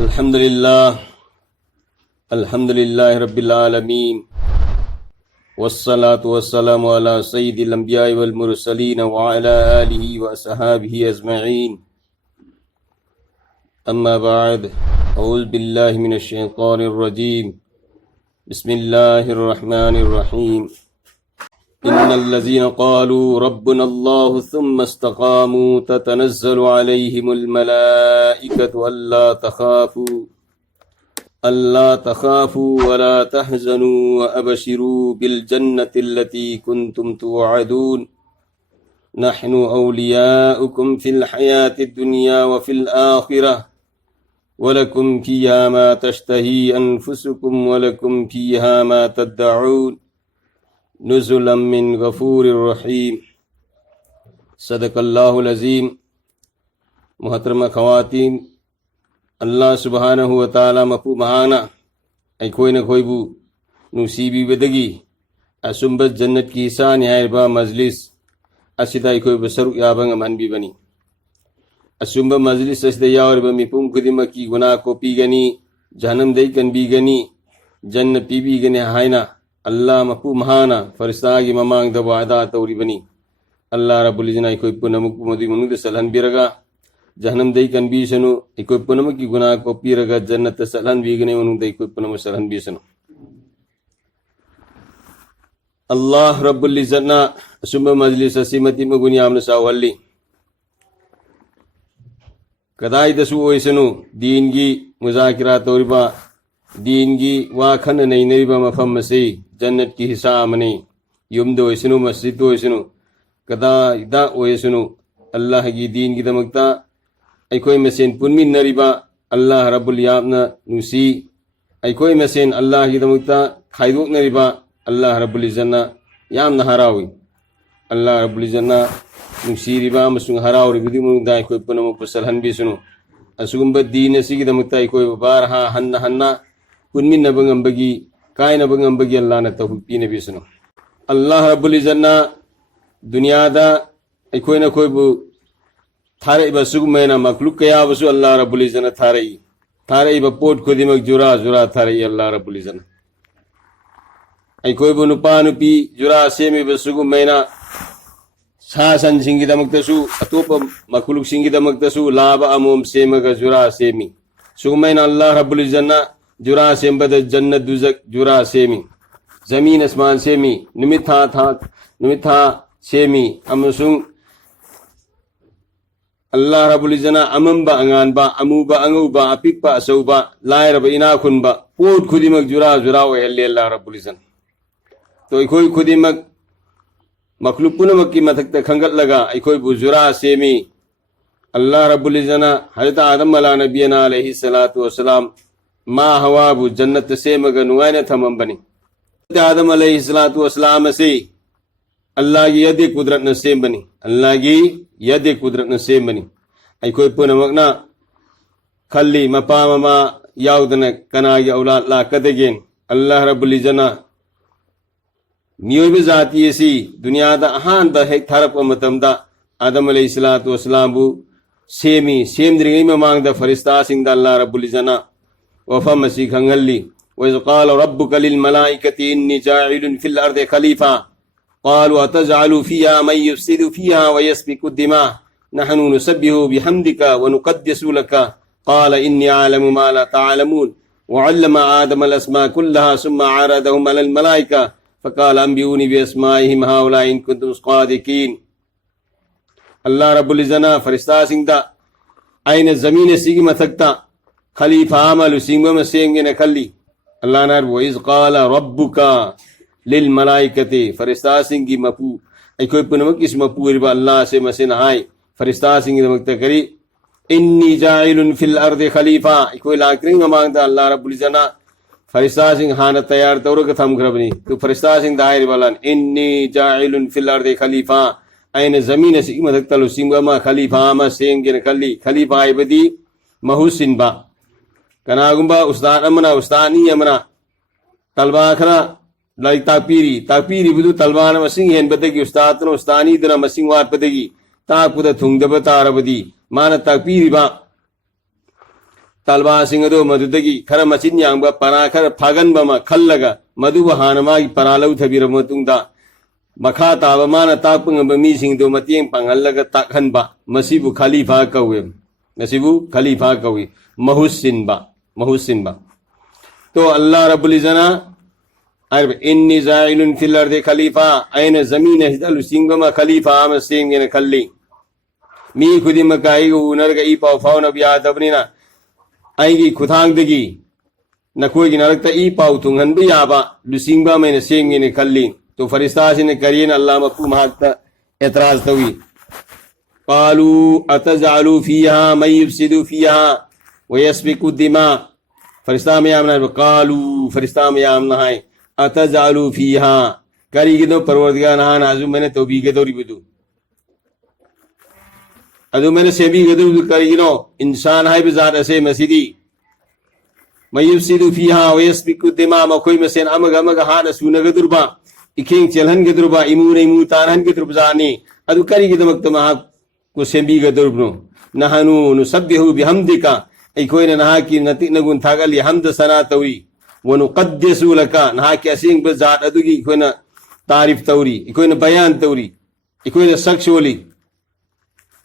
अल्हम्दुलिल्लाह रब्बिल आलमीन वस्सलातु वस्सलामु अला सय्यिदिल अंबिया वल मुरसलीन व अला आलिहि व अस्हाबिहि अजमईन। अम्मा बाद, औज़ु बिल्लाहि मिनश शैतानिर रजीम। बिस्मिल्लाहिर रहमानिर रहीम। इन्नल्लज़ीना क़ालू रब्बुनल्लाहु सुम्मा इस्तक़ामू ततनज़्ज़लु अलैहिमुल मलाइकतु अल्ला तख़ाफ़ू वला तहज़नू व अबशिरू बिल जन्नतिल्लती कुन्तुम तुअदून नहनु औलियाउकुम फिल हयातिद दुनिया व फिल आखिरह वलकुम फ़ीहा मा तश्तही अनफुसुकुम वलकुम फ़ीहा मा तद्दऊन नुज़ुलन मिन गफ़ूरिर रहीम। सदक़ल्लाहुल अज़ीम। मुहतरमा ख़वातीन, अल्लाह सुब्हानहु व तआला मपू महाना अखोइना खोइबू नुसीबीबदगी असुंबा जन्नत की ईसान हायरबा मजलिस असिदा अखोइबू सरुक याबा ngамहनबीबनी। असुंबा मजलिस असिदा यावरबा मिपुम खुदिमकी गुनाह को पीगनी, जहन्नम दई कनबीगनी, जन्नत पीबीगनी हायना अल्लाह मपू महाना फरिस्तागी ममांग दा वादा तौरीबनी। अल्लाह रब्बुल इज़्ज़त अखोइ पुनमुकु मदि मनुद सलहन बिरगा जहन्नम दई कनबीसनु अखोइ पुनमकी गुनाह को पीरगा जन्नत सलहन बीगने मनुद अखोइ पुनम सलहन बीसनु। अल्लाह रब्बुल इज़्ज़त ना असुंबा मजलिस असिमति मगुनियाम सावल्ली कदाई दसु ओइसनु दीन की मुज़ाकिरा तौरिबा दीन की वाखन नहीं नरीबा मफम से जन्नत की हिसामने युमद ओइसनु मस्जिद ओइसनु कदाई दा ओइसनु अल्लाह की दीन की दमकता अखोइ मसेन पुनमिन नरीबा अल्लाह रब्बुल याबना नुसी अखोइ मसेन अल्लाह की दमकता खाइदोक नरीबा अल्लाह रब्बुल इज़्ज़त यामना हरावी। अल्लाह रब्बुल इज़्ज़त नुसीरिबा मसुंग हरावरिबदि मनुदा अखोइ पुनमुक सलहन बीसनु असुगुंबा दीन असिगी दमकता अखोइ बारहा हन्ना हन्ना पुनमिन नबंगंबगी कायनबंगंबगी अल्लाह न तौफीक पीने बीसनु। अल्लाह रब्बुल इज़्ज़त दुनियादा अखोइना खोइबू थारइबा सुगुमैना मखलूक कयाबसु अल्लाह रब्बुल इज़्ज़त थारइबा पोट खुदिमक जुरा जुरा थारइ अल्लाह रब्बुल इज़्ज़त अखोइबू नुपा नुपी जुरा सेमिबा सुगुमैना सा सन सिंगी दमकतसु अतोप मखलूक सिंगी दमकतसु लाबा अमोम सेमगा जुरा सेमी सुगुमैना अल्लाह रब्बुल इज़्ज़त जुरा सेमबद जन्नत दुज़क जुरा सेमी जमीन आसमान सेमी निमिथा सेमी अमसुंग अल्लाह रब्बुल इज़्ज़त अमंबा अंगानबा अमुबा अंगुबा अपिकबा असौबा लायरबा इनाखुनबा पोट खुदिमक जुरा जुरा ओहल्ले अल्लाह रब्बुल इज़्ज़त तो अखोइ खुदिमक मखलूक पुनमक की मथकता खंगतलगा अखोइबू जुरा सेमी अल्लाह रब्बुल इज़्ज़त हज़रत आदम अला नबीना अलैहि सलातु वस्सलाम मा हवाबू जन्नत सेमगा नुआयना थमंबनी। आदम अलैहि सलातु वस्सलाम से अल्लाह की यद कुदरत न सेम बनी अल्लाह की यद कुदरत न सेम बनी अखोइ पुनमकना खल्ली मपा ममा याउदन कनागी औलाद लाकदगेन अल्लाह रब्बुल इज़्ज़त मियोइब जाती असी दुनियादा अहानबा हेक थारपा मतमदा आदम अलैहि सलातु वस्सलाम बु सेमी सेमद्रिंगै ममांगदा फरिस्तासिंगदा अल्लाह रब्बुल इज़्ज़त वफम असी खंगल्ली वइज़ क़ाल रब्बुका लिल मलाइकति इन्नी जाइलुन फिल अर्दि खलीफा क़ालू अतजअलु फ़ीहा मन युफ़्सिदु फ़ीहा व यस्फ़िकु दिमा नहनु नुसब्बिहु बिहम्दिका व नुक़द्दिसु लका क़ाल इन्नी अअलमु मा ला तअलमून व अल्लम आदम अल अस्मा कुल्लहा सुम्मा अरदहुम अलल मलाइका फ़क़ाल अंबिऊनी बिअस्माइहिम हाउलाइ इन कुन्तुम सादिक़ीन। अल्लाह रब्बुल इज़्ज़त फरिस्ता सिंगदा आइन ज़मीन सिगी मथकता खलीफा अमल सिंगम सेंगे न खल्ली अल्लाह नार वइज़ क़ाल रब्बुका लिल मलाइकति फरिस्ता सिंगी मपू अखोइ पुनमक इस मपू रिबा अल्लाह से मसेन हाय फरिस्ता सिंगी दमकता करी इन्नी जाइलुन फिल अर्दि खलीफा अखोइ लाकरिंग मांगदा अल्लाह रब्बुल इज़्ज़त फरिस्ता सिंग हाना तैयार तौरक थमग्रबनी तो फरिस्ता सिंग दाहिर वालन इन्नी जाइलुन फिल अर्दि खलीफा आइन जमीन सिगी मथकतलु सिंगमा खलीफा मा सेंगे न खल्ली खलीफा आइबदी महुसिनबा कनागुंबा उस्ताद अमना उस्तानी अमना तलबा खना लाइक ताकपीरी बुदु तलबान मसिंग हेन बदगी उस्ताद नो उस्तानी दना मसिंग वार बदगी ताकुदा थुंगदब तारबदी मान ताकपीरी बा talba sing ado madudagi khara machin yangba para khara phagan bama khallaga madu hana ma gi para lau thabira matungda makha taba mana takpang ba mi sing do matieng pangallaga takhanba masibu khalifa kawe masibu khalifa kawe mahussin ba to Allah rabbul izana arb inni za'ilun fil ardi khalifa aina zamina hidalu singama khalifa am sing ne khalli mi khudi makai unar ga i pau fauna biya dabnina ai gi khuthang degi nakoi gi narakta i pau tunghan bi yaba lusingba maina sing ne khalli तो फरिश्ता से ने करीन अल्लाह मकू महत्ता एतराज तवी कालू अतजालू फिहा मय युफसिदु फिहा व यस्फिकु दिमा फरिश्ता में आमना कालू फरिश्ता में आमना है अतजालू फिहा करी गिदो परवरदिगार ना नाजु मैंने तो भी गिदो रिबुदु अदु मैंने से भी गिदो करी गिनो इंसान है बिजात ऐसे मसीदी मय युफसिदु फिहा व यस्फिकु दिमा मकोई मसेन अमग हान सुनगदुरबा इखेंग चलहन के दुर्बा इमू तारहन के दुर्बजानी अदु करी के दमक तमा को सेंबी के दुर्बनो नहनु नुसब्बिहु बिहमदिका इकोइन नहा की नति नगुन थागल हमद सना तौरी वनुक़द्दिसु लका नहा के असिंग बजात अदु की इकोइन तारीफ तौरी इकोइन बयान तौरी इकोइन सक्शोली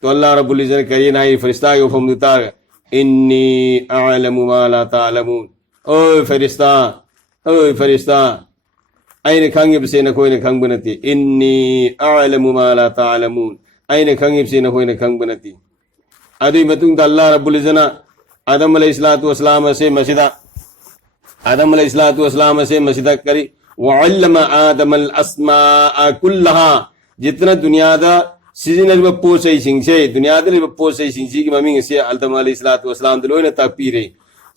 तो अल्लाह रब्बुल इज्जत करिए ना ये फरिश्ता को फमदुतार इन्नी अअलमु मा ला तालमून ओ फरिश्ता aina khangib se na koina khang banati inni a'lamu ma la ta'lamun aina khangib se na koina khang banati adi matung da Allah rabbul izana adam alayhi salatu wassalam se masjida kari wa 'allama adam al asma'a kullaha jitna dunya da seasonal ba posai singse dunya da ba posai singsi ki mami se adam alayhi salatu wassalam de loina takpire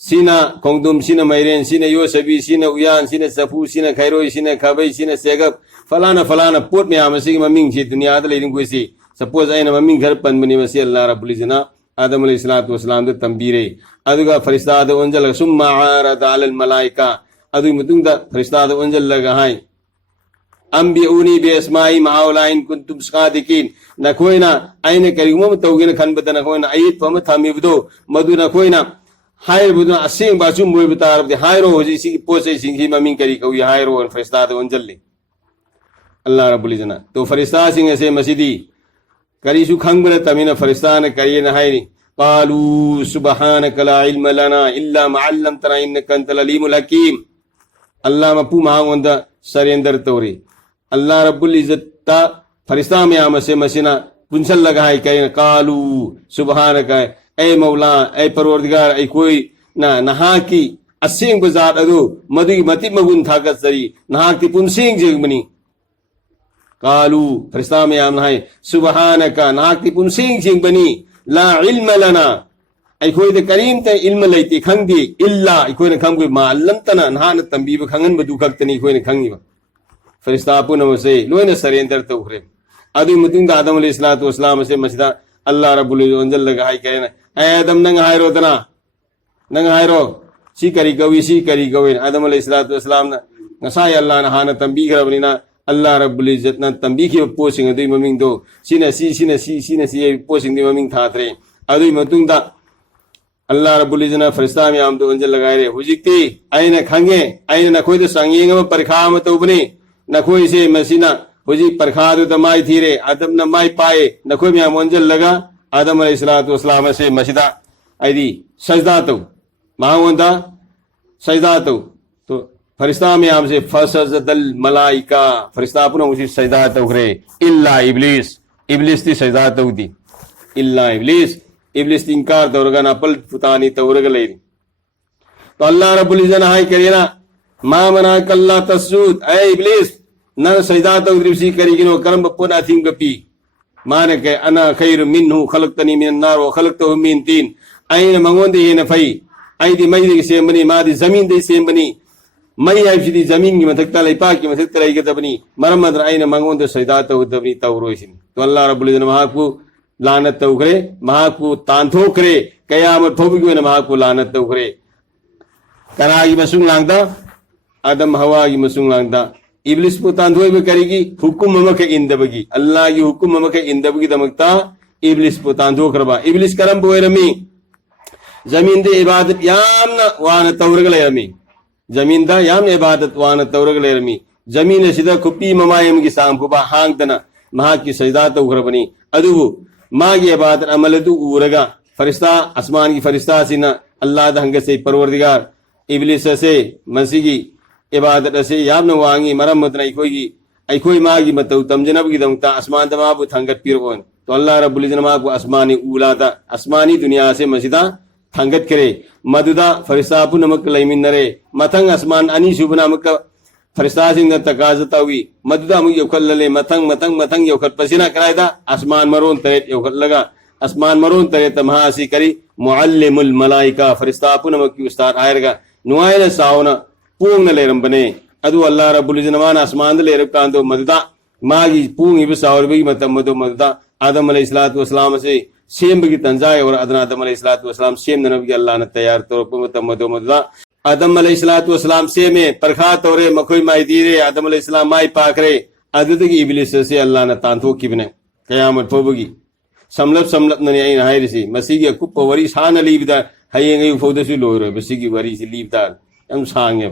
sina kongdum sina mairen sina yosabi sina uyan sina safu sina khairoi sina khabai sina segap falana pot me amasi maming chi dunia da leading ko si suppose aina maming ghar pan bani masi Allah rabbul izna adam alayhi salatu wassalam da tambire aduga farishta da unjal summa arada al malaika adu mutung da farishta da unjal laga hai ambiuni bi asma'i ma'ulain kuntum sadiqin na koina aina karigum tawgina khan badana koina ayit pam thamibdo maduna koina हाय बुदना using बाचु मोय बतार दे हायरो होजी सी पोसे सिंगी ममिंग करी कवि हायरो और फरिश्ता दे उंजल्ले अल्लाह रब्बुल इज़्ज़त तो फरिश्ता सिंग ऐसे मसीदी करी सु खंग बने तमिना फरिश्ता ने करिए न हायनी कालू सुबहानक ला इल्म लना इल्ला मा अल्लमतना इन्नका अंतल अलीमुल हकीम अल्लाह मपू मांगोंदा सरेंदर तोरी अल्लाह रब्बुल इज़्ज़त ता फरिश्ता में आमसे मसीना पुंसल लगा है कहीं कालू सुबहानक ऐ मौला ऐ परवरदिगार ऐ कोई ना नहा की असिंग बजात अदु मदि मति मगुन थागत सरी नहा की पुंसिंग जगमनी कालू फरिश्ता में आमना है सुबहानका नहा की पुंसिंग जिंगबनी ला इल्म लना ऐ कोई दे करीम ते इल्म लैति खंगदी इल्ला ऐ कोई न खंगबे मा लंतना नहा न तंबीब खंगन बदु खक्तनी कोई न खंगी फरिश्ता पुनमसे लोइन सरेंदर तौखरे अदु मुतिंग आदम अलैहिस्सलातु वस्सलाम से मसदा अल्लाह रब्बुल इज़्ज़त लगा है कहना आदम नंग हायरो तना नंग हायरो सी करी कवी आदम अलैहिस्सलातु वस्सलाम ना ngasai Allah na hana tambi grabni na Allah rabbul izzat na tambi ki posing adui maming do sina si posing di maming thatre adui matung da Allah rabbul izzat na farista mi am do anjal lagai re hujikti aina khange aina na khoi da sangi ngam parkha ma to bani na khoi se masina hujik parkha do da mai thire adam na mai pae na khoi mi am anjal laga आदम अलैहिस्सलातु वस्सलाम से मस्जिदा आईदी सजदा तो मांगोंदा सजदा तो फरिश्ता में आपसे फसजदल मलाइका फरिश्ता अपना उसी सजदा तो करे इल्ला इब्लिस ती सजदा तो दी इल्ला इब्लिस इनकार दौरगा ना पल फुतानी तौरगा ले तो अल्लाह रब्बुल इज़्ज़त हाय करेना मा मना कल्ला तसजूद ऐ इब्लिस न सजदा तो द्रिसी करेगिनो करम पुना थिंग गपी माने के अना खैर मिन्हु खलक्तनी मिन नार व खलक्तहु मिन तीन आइन मंगोंदे हेन फई आइदी मईदे सेमबनी मादी जमीन दे सेमबनी मई आइफिदी जमीन की मथक्ता लैपा की मथक्ता लैगे तबनी मरमद आइन मंगोंदे सजदा तो तबनी तौरोइसिन तो अल्लाह रब्बुल इज़्ज़त महाकु लानत तौखरे महाकु तांथोखरे कयामत थोबिगु न महाकु लानत तौखरे कनागी मसुंग लांगदा आदम हवा की मसुंग लांगदा इब्लिस पुतान धोई में करेगी हुकुम ममके इंदबगी अल्लाह की हुकुम ममके इंदबगी दमकता इब्लिस पुतान धो करबा इब्लिस करम बोए रमी जमीन दे इबादत यामना वाना तौरग लेरमी जमीन दा यामना इबादत वाना तौरग लेरमी जमीन सिदा कुपी ममायम की सांपुबा हांगदना महा की सजदा तौरबनी अदुबु मागी इबादत अमल दु उरगा फरिश्ता आसमान की फरिश्ता सिना अल्लाह दा हंग से परवरदिगार इब्लिस से मसीगी इबादत से यामना वांगी मरम्मतना इकोगी अखोई मागी मतौ तमजनबगी दमता आसमान तमाबु थंगत पिरोन तो अल्लाह रब्बुल इज्जत मा को आसमानी उलादा आसमानी दुनिया से मसीदा थंगत करे मदुदा फरिश्ता पुनमक लैमिनरे मथंग आसमान अनि सुबना मक फरिश्ता सिंग तकाज तवी मदुदा मु योखल्ले मथंग मथंग मथंग योखत पसिना करायदा आसमान मरोन तरेत योखत लगा आसमान मरोन तरेत महासी करी मुअल्लिमुल मलाइका फरिश्ता पुनमक की उस्ताद आयरगा नुआयना सावना पूंगना लेरंबने अदु अल्लाह रब्बुल इज्जत मा आसमान लेरब कांदो मदुदा मागी पूंग इब सावरबी मतम मदो मदुदा आदम अलैहिस्सलातु वस्सलाम से सेम की तंजाय और अदना आदम अलैहिस्सलातु वस्सलाम सेम नबी अल्लाह ने तैयार तौर पर मतम मदो मदुदा आदम अलैहिस्सलातु वस्सलाम से में परखा तौरे मखोई माई दीरे आदम अलैहिस्सलाम माई पाकरे अदुदगी इब्लिस से अल्लाह ने तांथो किबने कयामत फोबगी समलब नने आई हायरिसी मसीगी कुप वरी शान लीबदा हयेंगे फोदसु लोरो मसीगी वरी सी लीबदा हम सांगे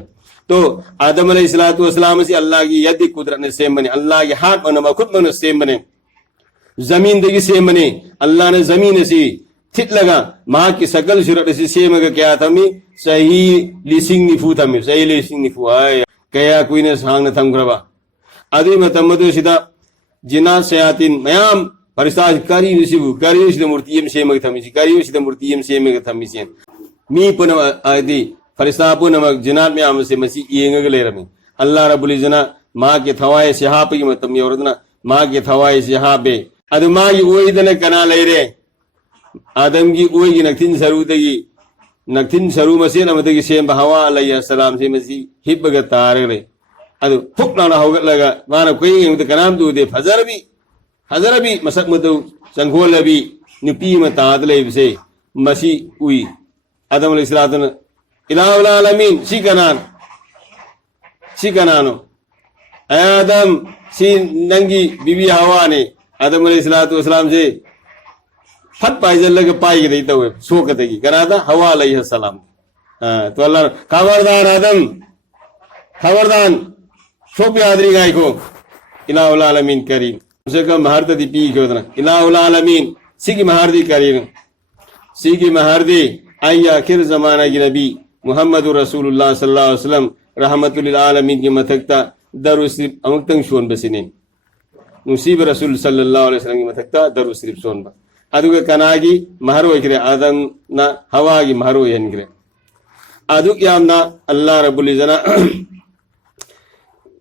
तो आदम अलैहिस्सलातु वस्सलाम से अल्लाह की यदि कुदरत ने सेम बने अल्लाह के हाथ मन खुद मन सेम बने जमीन दगी सेम बने अल्लाह ने जमीन से थित लगा मां की सकल सूरत से सेम का क्या थमी सही लिसिंग निफू थमी सही लिसिंग निफू आय कया कोई ने सांग न थमग्रबा अदि मतमदु सिदा जिना सयातिन मयाम फरिश्ता करी निसिबु करी सिदा मूर्तियम सेम का थमी करी सिदा मूर्तियम सेम का थमी से मी पुन आदि फरिश्ता पुनमक जिनात में आम से मसी येंग लेरमी अल्लाह रब्बुल इज्जत मां के थवाए सिहाब की मतम योरदना मां के थवाए सिहाबे अदु मां की ओइदने कना लेरे आदम की ओइ की नक्तिन सरू मसे नमदगी सेम हवा अलैहिस्सलाम से मसी हिब्बग तारले अदु फुकना होगलगा माना कोई इंग कनाम दुदे फजरबी मसक मदु संघोलबी नुपी मताद लेबसे मसी उई आदम अलैहिस्सलाम इलाहुल आलमीन सिकनानो आदम सी नंगी बीबी हवा ने आदम अलैहिस्सलातु वस्सलाम से फट पाइजल लगे पाई के देता हुए सोकते की कराता हवा अलैहिस्सलाम तो अल्लाह खबरदार आदम खबरदार सोप यादरी गाय को इलाहुल आलमीन करीम उसे का महारत दी पी के उतना इलाहुल आलमीन सिकी महारती करीम सिकी महारती आई आखिर जमाना की नबी मुहम्मद रसूलुल्लाह सल्लल्लाहु अलैहि वसल्लम रहमतुल लिल आलमीन की मतकता दरुसिब अमक्तंग शोन बसिने मुसीब रसूल सल्लल्लाहु अलैहि वसल्लम की मतकता दरुसिब शोन बा अदुगे कनागी महरो इकरे आदम ना हवागी महरो यनग्रे अदु यामना अल्लाह रब्बुल इज्जत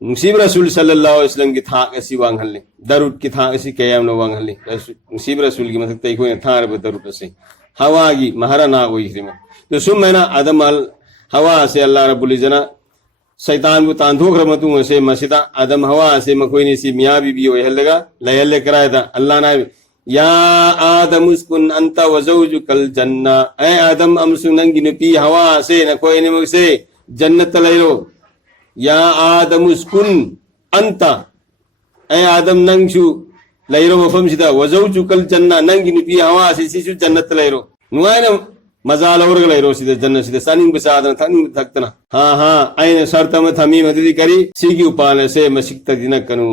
मुसीब रसूल सल्लल्लाहु अलैहि वसल्लम की थाक ऐसी वांगहले दरुद की थाक ऐसी कयाम न वांगहले मुसीब रसूल की मतकता इको थार बे दरुद से हवागी महरा ना वो इकरे तो सुमना आदम अल हवा से अल्लाह रब्बुल इज्जत शैतान को तांधो क्रमतु से मसीदा आदम हवा से मकोई ने सी मियां बीबी हो हल्लेगा लहल्ले कराया था अल्लाह ना या आदम उस्कुन अंता वज़ौजुकल जन्ना ए आदम अमसु नंगी नुपी हवा से न कोई ने मुझसे जन्नत लैरो या आदम उस्कुन अंता ए आदम नंगशु लैरो मफम सिदा वज़ौजुकल जन्ना नंगी नुपी हवा से सिसु जन्नत लैरो नुआयना मजाल और लैरो सिदा जन्नत सिदा सनिंग बसादन थनिंग थक्तना हां आइने शर्तम थमी मददी करी सीगी उपाने से मसिकत दिनकनु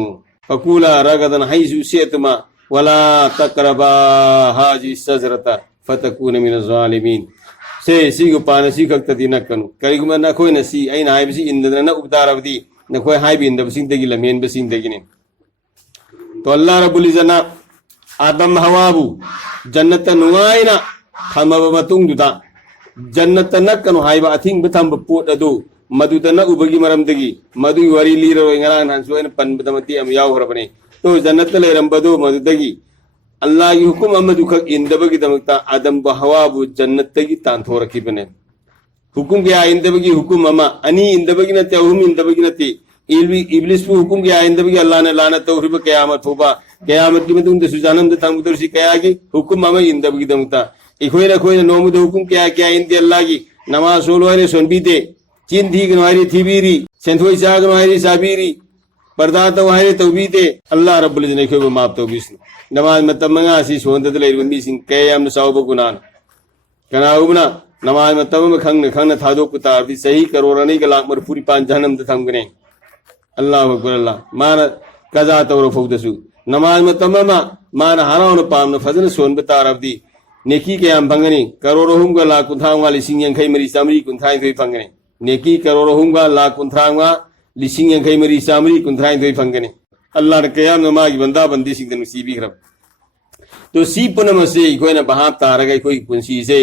फकूला रगदन हैसु सेतमा वला तकरबा हाजी सजरता फतकून मिन ज़ालिमीन से सिगु पान सिखक दिनकनु करिगुमा न कोई नसी आई ना हाइबसी इंदन न उपदारवदी न कोई हाइबी इंद बसिंदगी लमेन बसिंदगी ने तो अल्लाह रब्बुल इज्जत आदम हवाबु जन्नत नुआइना थमब मतुंगदुदा जन्नत नकनु हाइबा अथिंग बथम पोट अदु मदुदा न उबगी मरमदगी मदु worry लीरो ngara nan soin pan badamati am yaw horabane तो जन्नत लेरंबदो मदुदगी अल्लाह की हुकुम अमदु खक इंदबगी दमकता आदम बहवाबु जन्नत की तांथोरकी बने हुकुम के इंदबगी हुकुम अमा अनि इंदबगी नते हुम इंदबगी नते इब्लिस को हुकुम के इंदबगी अल्लाह ने लानत तौहिब क़यामत होबा क़यामत की मतुन सुजानम द तंगुदर सी कयागी हुकुम अमा इंदबगी दमकता इखोय नोमुद हुकुम क्या इंदे अल्लाह की नमाज सोलवारे सोनबीते चिन थी गनवारी थीबीरी सेंथोई सा गनवारी साबीरी पर्दा तो वाहे तौबीते अल्लाह रब्बुल इज्जत ने को माफ तौबीस नमाज में तमंगा सी सोंदत ले मिसिंग कयाम सावब गुनान कना उबना नमाज मतम खंग खंग थादो कुतारदी सही करोड़ नहीं गलाक मर पूरी पांच जहनम द थमगने अल्लाह अकबर अल्लाह मान कजा तौर फौदसु नमाज मतम मान हराउन पाम फजन सोन बतारदी नेकी के याम फंगनी करोड़ हुंगा लाख कुंथांगा लिसिंग यंखै मरी चामरी कुंथाई थोई फंगने नेकी करोड़ हुंगा लाख कुंथांगा लिसिंग यंखै मरी चामरी कुंथाई थोई फंगने अल्लाह ने कयाम नमाज बंदा बंदी सिंह नसीबी खरब तो सी पुनम से इकोना बहाब तारगा कोई पुंसी से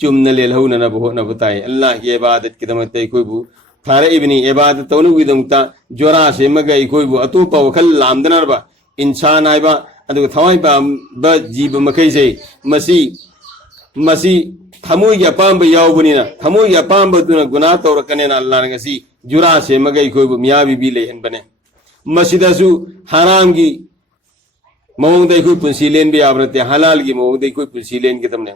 चुमन लेलहौना होना बताए अल्लाह की इबादत की दमत कोईबू थारे इबनी इबादत तौनु विदमता जोरा से मगा कोईबू अतोपा वखल लामदनरबा इंसान आइबा अदुग थवाई बा जीव मखै से मसी थमोई की अपाम यावबनिना थमोई की अपाम दुना गुनाह तौरकनेना अल्लाह ने गसी जुरा से मगा कोईबू मिया बीबी लेहन बने मसीदसु हराम की मौंग दे कोई पुंसी लेन भी आवरते हलाल की मौंग दे कोई पुंसी लेन के तमने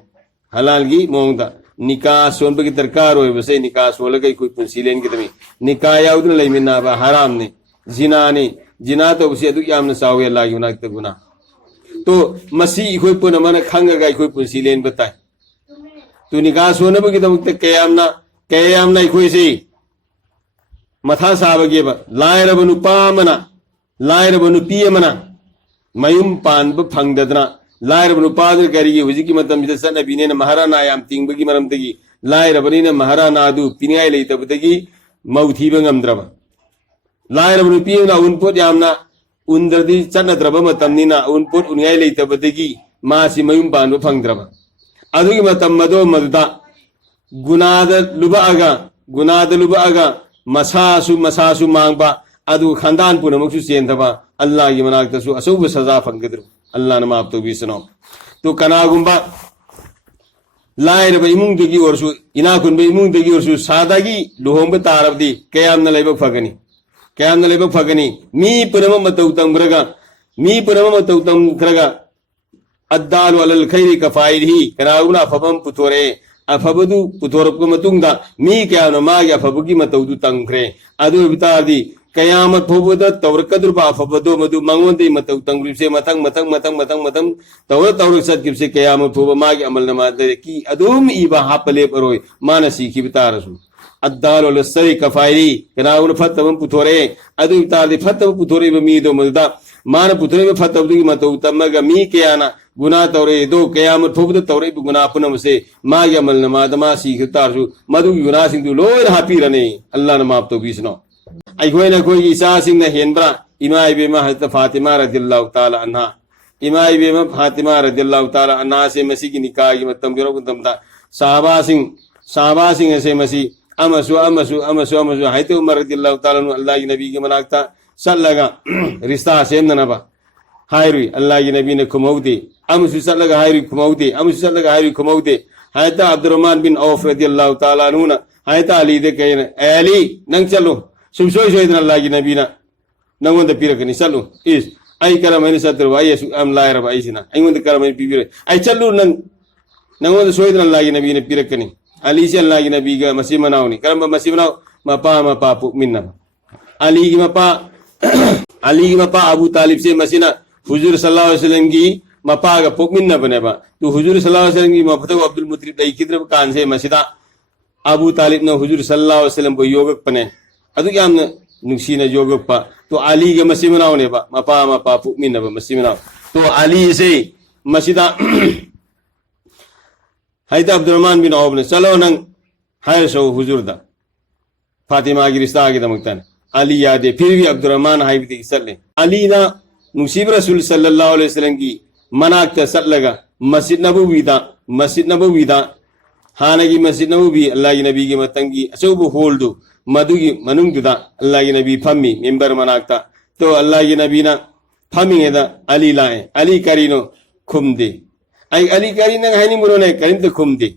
हलाल की मौंग निकाह सोन की दरकार हो बसे निकाह सोल गई कोई पुंसी लेन की तमी निकाह याउदन लेमिना बा हराम ने जिना तो उसे अदु याम न सावे अल्लाह की उनाक गुना तो मसी कोई पुन मन खंग गई कोई पुंसी लेन बताए तो निकाह सोन की तम कयाम ना कोई से मथा साबगे बा लायरब नुपामना लायरब नुपियमना मयुम पानब फंगदना लायरब नुपादर करिगे हुजिकी मतम जिदा सनबीने महाराना याम तिंगबगी मरमदगी लायरबनीना महाराना अदु पिनियाय लेतबदगी मौथीब ngamद्रब लायरब नुपियना उनपोट यामना उनदरदी चनद्रब मतमनिना उनपोट उनियाय लेतबदगी मासी मयुम पानब फंगद्रब अदुगी मतम मदो मददा गुनाद लुबागा मसासु मांगबा अदु खानदान पुनमकसु चेंदबा अल्लाह की मनाकतसु असौब सजा फंगद्रु अल्लाह ने माफ तो भी सुनो तो कनागुंबा लायरब इमुंगदगी ओरसु इनाकुनबे इमुंगदगी ओरसु सादागी लुहोंब तारबदी कयाम न लेबक फगनी मी पुनम मतौ तंग्रगा अद्दालु अलल खैरि कफाइरिही कनागुना फबम पुथोरे अफबदु पुथोरप मतुंगदा मी कयाम न मागी अफबगी मतौदु तंग्रे अदु बितादी कयामत फोबद तौरकद्रुपा अफबदो मधु मंगोंदे मतौ तंग्रिसे मतंग तौर सत किसे कयामत फोब मागी अमल नमादरे की अदुम इबा हापले परोय मानसी की बितारसु अद्दाल वल सरी कफाइरी कनाउन फतम पुथोरे अदु बितादी फतम पुथोरे बमीदो मददा मान पुथोरे फतबदु मतौ तमगा मी कयाना गुना तौरे दो कयामत फोबद तौरे गुना पुनमसे मागी अमल नमादमा सी खतारसु मधु गुना सिंधु लोय हापीरने अल्लाह न माफ तो बीसनो अखोना कोई ईसा सिंह हेनब्रा इमा इबेमा हजरत फातिमा रदियल्लाहु ताला अन्हा इमा इबेमा फातिमा रदियल्लाहु ताला अन्हा से मसी की निकाह की मतम जरो कुतमदा साहबा सिंह से मसी अमसु हायते उमर रदियल्लाहु ताला अल्लाह की नबी के मनाकता सल्लगा रिश्ता सेम नबा हायरुई अल्लाह की नबी ने खुमौदे अमसु सल्लगा हायरुई खुमौदे हायता अब्दुर्रहमान बिन औफ रदियल्लाहु ताला अन्हु हायता अली दे कहने अली नंग चलो सुमसोइदन अल्लाह की नबीना नंगोंद पीरकनी चलो इस आई करमैन सत्रु आई अम लायरब आइसिना अइंगोंद करमैन पीबिरे आई चलो नंगोंद सोइदन अल्लाह की नबीने पीरकनी अली से अल्लाह की नबी का मसी मनावनी करम मसी मनाव मपा पुमिन्ना अली की मपा अबू तालिब से मसीना हुजूर सल्लल्लाहु अलैहि वसल्लम की मपा का पुमिन्ना बनेबा तो हुजूर सल्लल्लाहु अलैहि वसल्लम की मफतो अब्दुल मुत्तलिब दई किद्रब कान से मसीदा अबू तालिब ने हुजूर सल्लल्लाहु अलैहि वसल्लम को योगक पने अदु याम नुक्सीना योगक पा तो अली के मसी मनावने बा मपा पुमिन्ना मसी मनाव तो अली से मसीदा हायता अब्दुर्रहमान बिन औफ ने चलो नंग हाय सो हुजूर दा फातिमा की रिश्ता के दमकता अली यादे फिर भी अब्दुर्रहमान हाय भी सल्ले अली ना मुसीब रसूल सल्लल्लाहु अलैहि वसल्लम की मनाक सल्लगा मस्जिद नबवी हाना की मस्जिद नबवी अल्लाह की नबी की मतंगी अचौब होल्डो मधुगी मनुंगदुदा अल्लाह की नबी फम्मी मेंबर मनाकता तो अल्लाह की नबी ना फम्मीदा अली लाए अली करीनो खुमदे आई अली करी नंग हाइनी मुरोने करिंत खुमदे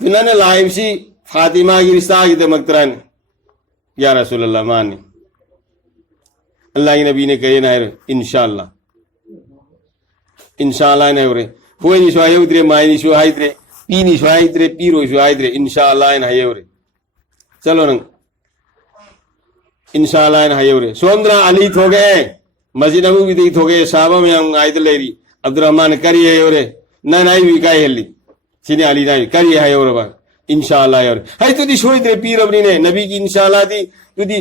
तुनाने लाइबसी फातिमा की रिश्ता की दमकतरान या रसूलुल्लाह माने अल्लाह की नबी ने कहे ना इंशाअल्लाह ने रे होय नि सोय उतरे माय नि सोय हाइद्रे पी नि सोय हाइद्रे पीरो सोय हाइद्रे इंशाअल्लाह ने हायरे चलो नंग इंशाअल्लाह ने हायरे सोमद्रा अली थोगे मस्जिद नबवी दी थोगे साहबा में हम आयत लेरी अब्दुर्रहमान करी है योरे ननाई विकाय हल्ली सिने अली नाई करी है और बा इंशाल्लाह यार है तो दी सोई दे पीर अपनी ने नबी की इंशाल्लाह दी तो दी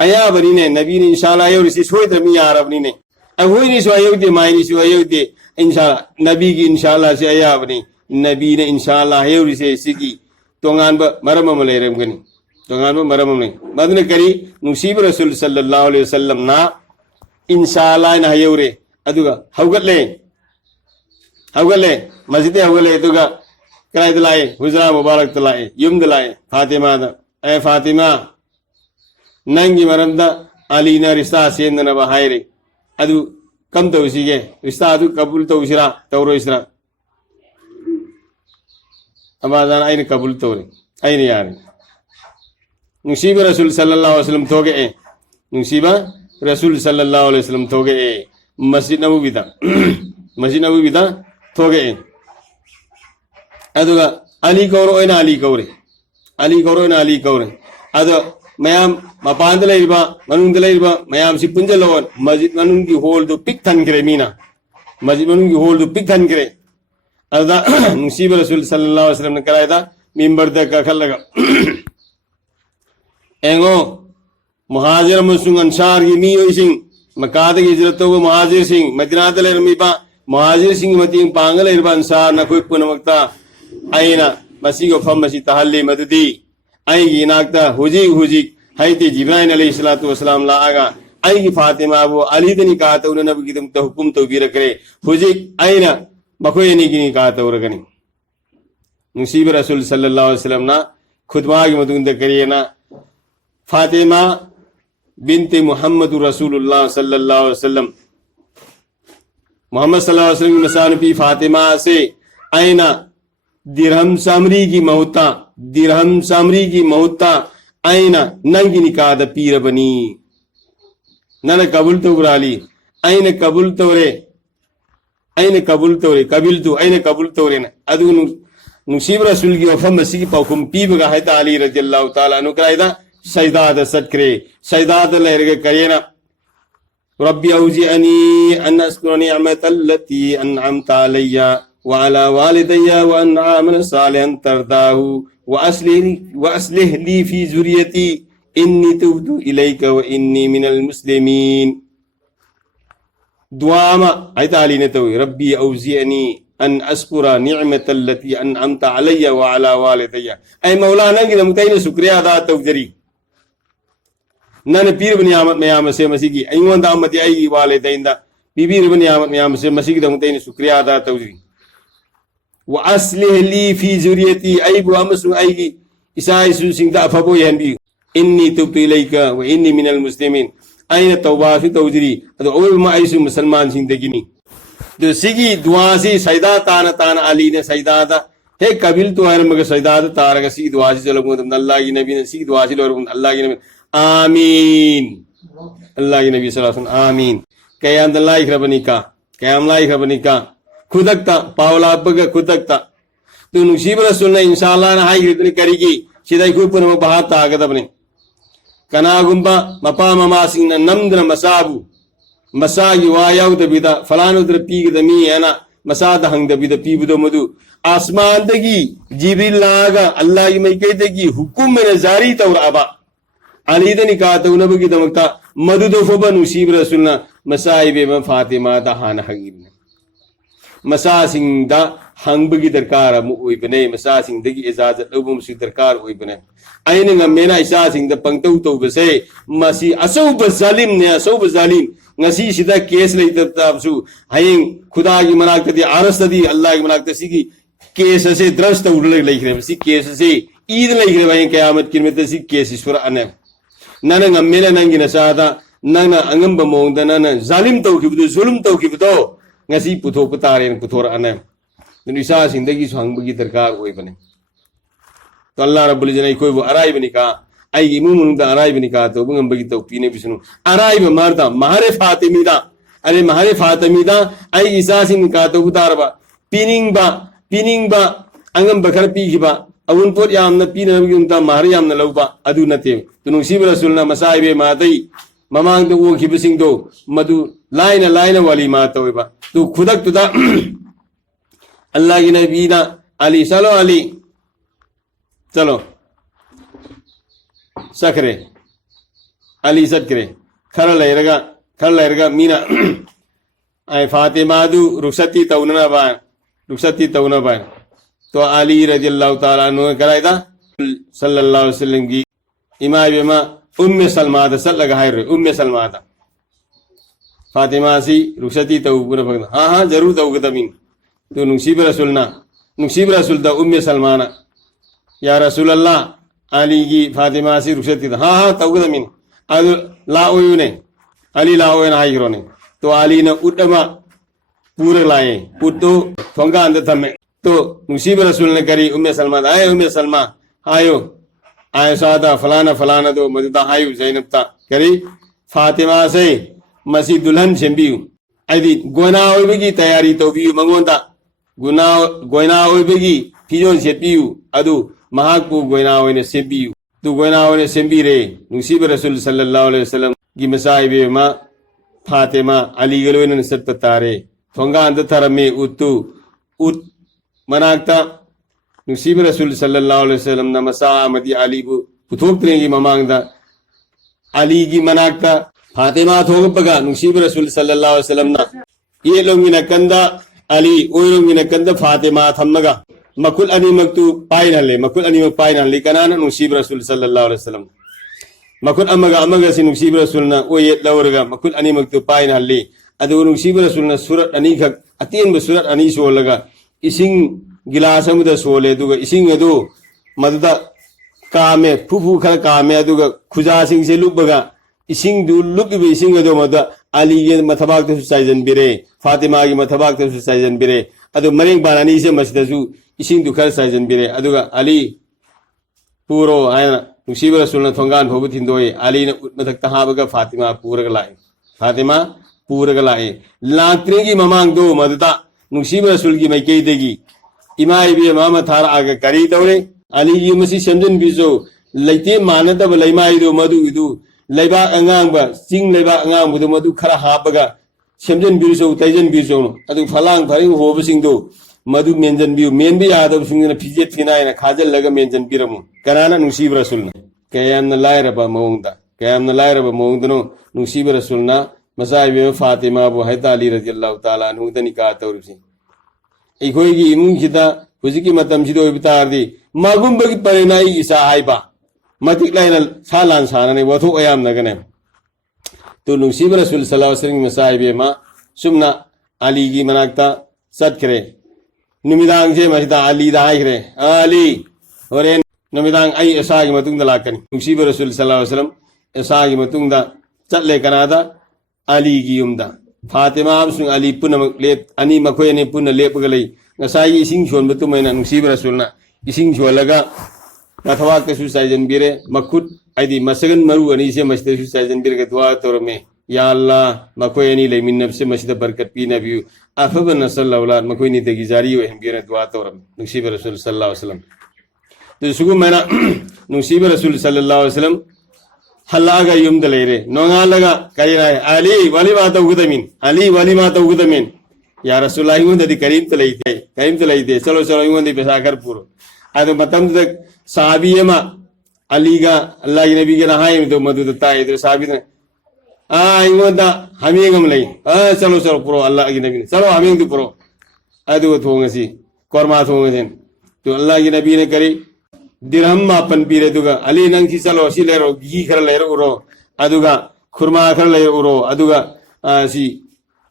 आया बनी ने नबी ने इंशाल्लाह यार इसी सोई दे मी यार अपनी ने अब वही नहीं सोई दे माई नहीं सोई दे इंशाल्लाह नबी की इंशाल्लाह से आया अपनी नबी ने इंशाल्लाह यार इसे इसी की तोंगान ब मरम मले रम गनी तोंगान ब मरम मले मदन करी मुसीब रसूल सल्लल्लाहु अलैहि वसल्लम ना इंशाल्लाह ना यारे अदुगा हौगले मस्जिद हौगले अदुगा कराय दलाए हुजरा मुबारक दलाए युम दलाए फातिमा दा ए फातिमा नंगी मरमदा अली ना रिश्ता सेंदना बहायरे अदु कम तौसीगे रिश्ता अदु कबूल तौसिरा तौरो इसरा अबाजान आइन कबूल तौरे आइन यार मुसीब रसूल सल्लल्लाहु अलैहि वसल्लम तोगे मुसीबा रसूल सल्लल्लाहु अलैहि वसल्लम तोगे मस्जिद नबवी दा तोगे अदुगा अली कौरो अली कौरे अद मयाम मपान लेरिबा मनुंग लेरिबा मयाम सि पुंजलोन मस्जिद मनुंग की होल दो पिक थन करे मीना मस्जिद मनुंग की होल दो पिक थन करे अदा मुसीब रसूल सल्लल्लाहु अलैहि वसल्लम ने कराया था मिंबर तक का खलगा एंगो मुहाजिर मुसुंग अंसार की मी सिंह मकाद की हिजरत तो मुहाजिर सिंह मदीना तले रमीबा मुहाजिर सिंह मतींग पांगल इरबा अंसार न कोई पुनमक्ता आईना मसी को फम मसी तहल्ली मददी आएगी नाकता हुजी हैती जिब्राइल अलैहिस्सलातु वस्सलाम लागा आएगी फातिमा वो अली तनी कहा तो उन्होंने नबी की तुम तो हुक्म तो भी रख रहे हुजी आईना मकोई नहीं की कहा तो रगनी मुसीब रसूल सल्लल्लाहु अलैहि वसल्लम ना खुतबा की मदुंद करिए ना फातिमा बिनते मुहम्मद रसूलुल्लाह सल्लल्लाहु अलैहि वसल्लम मोहम्मद सल्लल्लाहु अलैहि वसल्लम नसान पी फातिमा से आईना दिरहम सामरी की मौता आईना नंगी निकाह द पीर बनी नन कबूल तो बुराली आईने कबूल तोरे कबिल तू आईने कबूल तोरे न अदु मुसीब रसूल की वफा मसी की पौकुम पीब का है अली रज़ियल्लाहु ताला अन्हु कराइदा सजदात सदकरे सजदात लहर करेना रब्बी औज़िअनी अन अस्कुर निअमतल्लती अनअमत अलैया व अला वालिदैया व अन आमल सालिहन तरदाहु व अस्लिह ली फी ज़ुर्रियती इन्नी तुब्तु इलैका व इन्नी मिनल मुस्लिमीन दुआ मा आयत अली ने तो रब्बी औज़िअनी अन अस्कुर निअमतल्लती अनअमत अलैया व अला वालिदैया ऐ मौलाना की नमतैन शुक्रिया अदा तौजरी नन पीर बनियामत मयाम से मसी की अयोन दामती आई वाले दैंदा बीबी बनियामत मयाम से मसी की दमतैन शुक्रिया अदा तौजरी व अस्लिह ली फी ज़ुर्रियती आई बु अमसु आई की ईसाई सुसिंदा अफबो यंबी इन्नी तुब्तु इलैका व इन्नी मिनल मुस्लिमीन आइन तौबा फी तौजरी अदो ओल मा आइसु मुसलमान सिंदगिनी तो सिगी दुआ से सजदा ताना अली ने सजदा दा हे कबिल तो हर मगर सजदा तारा का सी दुआ से चलो अल्लाह की नबी ने सी दुआ से लो अल्लाह की नबी आमीन अल्लाह की नबी सल्लल्लाहु अलैहि वसल्लम आमीन कयाम लाई खबनिका खुदकता पावला बग खुदकता तो मुसीब रसूल ने इंशाल्लाह ना हाई इतनी करेगी सीधा कोई पुन बहा ताकत अपने कनागुंबा मपा ममासिंग नमद्र मसाबु मसागी वायाव दबिदा फलानु द्र पीग दमी है ना मसाद हंग दबिदा पीबुदो मधु आसमान दगी जिब्रील लागा अल्लाह की मई कहतेगी हुकुम में जारी तौर अबा अली दनी कहा तो नबी की दमकता मधु दो फबन मुसीब रसूलना मसाइबे में फातिमा दा हान हंगिन मसा सिंह दा हंग की दरकार मुई बने मसा सिंह दगी इजाजत लबु मुसी दरकार हुई बने आइन ngमेना इसा सिंह दा पंक्तौ तो बसे मसी असौब जालिम ने असौब जालिम ngasi sida केस लेतबसु हयिंग खुदा की मनाकत दी आरस दी अल्लाह की मनाकत सी की केस से द्रष्ट उड़ले लेखरे सी केस से ईद लेखरे भाई कयामत की में सी केस ईश्वर अने नन ngमेना नंगी नसादा नन अंगम बमोंग नन जालिम तौखिबदो जुल्म तौखिबदो ngasi पुथोक तारेन पुथोर अने निशा जिंदगी सांगबगी दरकार होई बने तो अल्लाह रब्बुल इज्जत कोई वो अराई बनी का आई इमुन दा अराई बनी का तो बंगबगी तो पीने बिसनु अराई में मारता महारे फातिमीदा अरे महारे फातिमीदा आई ईसा सिंह का तो उतारबा पीनिंग बा अंगम बखर पीखिबा अउन पोट यामना पीने नबीगुंता महारे यामना लौबा अदु नते तो नुसीब रसूलना मसाइबे मादई ममांग तो वो खिबसिंग दो मधु लाइन वाली मातोबा तो खुदक तुदा अल्लाह की नबी ना अली चलो अली चलो सकरे अली सकरे खर लेरगा मीना आई फातिमा दु रुखसती तौना बा तो अली रज़ियल्लाहु ताला अन्हु करायदा सल्लल्लाहु अलैहि वसल्लम की इमा बेमा उम्मे सलमा दा सल्लगा हायरे उम्मे सलमा दा फातिमा सी रुखसती तौबुना भगना हाँ जरूर तौगदमीन तो नुसीब रसूल दा उम्मे सलमाना या रसूल अल्लाह अली की फातिमा सी रुखसती दा हाँ तौगदमीन अदु लाओयुने अली लाओयना हायरोने तो अली ने उडमा पूरे लाए उतो थोंगा अंदर थमे तो मुसीब रसूल ने करी उम्मे सलमा आए उम्मे सलमा आयो सादा फलाना दो मददा आयु जैनब ता करी फातिमा से मसी दुल्हन सेंबियु आदि गोना ओइबगी तैयारी तौबियु मंगोंदा गोना ओइबगी फिजोन सेपियु अदु महाकु गोना ओइने सेबियु तु गोना ओइने सेंबिरे मुसीब रसूल सल्लल्लाहु अलैहि वसल्लम की मसाइबे मा फातिमा अली गलोइन सत्त तारे थोंगा अंद थरमे उत मनाक्ता नुसीब रसूल सल्लल्लाहु अलैहि वसल्लम न मसा मदी अली बु पुथोक्त्रेगी ममांगदा अली की मनाक्ता फातिमा थोगपगा नुसीब रसूल सल्लल्लाहु अलैहि वसल्लम ना ये लोंगिना कंदा अली ओय लोंगिना कंदा फातिमा थम्मगा मकुल अनिमक्तु पाइनले मकुल अनिमक पाइनले कनाना नुसीब रसूल सल्लल्लाहु अलैहि वसल्लम मकुल अमगा सि नुसीब रसूल ना ओय लवरगा मकुल अनिमक्तु पाइनले अदु नुसीब रसूल ना सूरत अनी खक अतीन सूरत अनी सोलगा इसिंग गिलास अमुदा सोले दुगा इसिंग अदु मददा कामे फुफु खर कामे अदुगा खुजा सिंग से लुबगा इसिंग दु लुबिबे इसिंग अदु मदा अली ये मथबाक ते साइजन बिरे फातिमा की मथबाक ते साइजन बिरे अदु मरेंग बानानी से मसदसु इसिंग दु खर साइजन बिरे अदुगा अली पूरो आयना नुसीब रसूल ना थोंगान भोबु थिंदोय अली ने मथक तहाबगा फातिमा पूरगा लाए लात्रे की ममांग दो मददा नुसीब रसूल की मैकेदेगी इमा इबे मामा थारा आगे करी तौरे अली की मसी समझन बिजो लैते मानदब लैमाइदो मधु इदु लैबा अंगांगबा सिंग लैबा अंगांगबुदो मधु खरा हापगा समझन बिजो तैजन बिजो अदु फलांग फरिंग होबसिंगदो मधु मेंजन बिउ मेनबि यादव सिंगना फिजेत फिनायना खाजल लगा मेंजन बिरमु कनाना नुसीब रसूलना कयामना लायरबा मौंगदनो नुसीब रसूलना मसाइबे फातिमा बु हैता अली रज़ियल्लाहु ताला अन्हु दनिका तौरसि इखोइगी इमुंगसिदा हुजिकी मतमसिदो बितारदि मागुंबगी परेनाई इसा हाइबा मतिक लाइना सालान सानाने वथो अयाम नगने तो नुसीब रसूल सल्लल्लाहु अलैहि वसल्लम मसाइबे मा सुमना अली की मनाक्ता सत्करे निमिदांग से मसिदा अली दा हाइरे अली ओरे निमिदांग आई ऐसा की मतुंग दलाकनी नुसीब रसूल सल्लल्लाहु अलैहि वसल्लम ऐसा की मतुंग दा चले कनादा अली की युमदा फातिमा अमसुंग अली पुनमक लेप अनि मखोयने पुन लेपगलै ngasai ising shon betu maina नुसीब रसूलना ising sholaga nathawak te su sajen bire makut aidi masagan maru ani se masjid su sajen bire ka dua torme ya allah makoy ani le min nafse masjid barakat pi nabi afabana sallallahu alaihi makoy ni te gizari we bire dua torme नुसीब रसूल sallallahu alaihi wasallam to sugu maina नुसीब रसूल sallallahu alaihi wasallam halaga yum dalere nongalaga kayira ali wali ma tawgudamin या रसूलुल्लाह इंगोंदि करीम तलैते चलो इंगोंदि बेसाकर पूरो अदु मतम तक साहबी एमा अली का अल्लाह के नबी के रहाय तो मदद ताए तो साहबी ने इंगोंदा हमेगम लई चलो पूरो अल्लाह के नबी चलो हमें तो पूरो अदु थोंगसी कोरमा थोंगसेन तो अल्लाह के नबी ने करी दिरहम मापन पीरे दुगा अली नंगी चलो सी लेरो घी खर लेरो उरो अदुगा खुरमा खर लेरो उरो अदुगा सी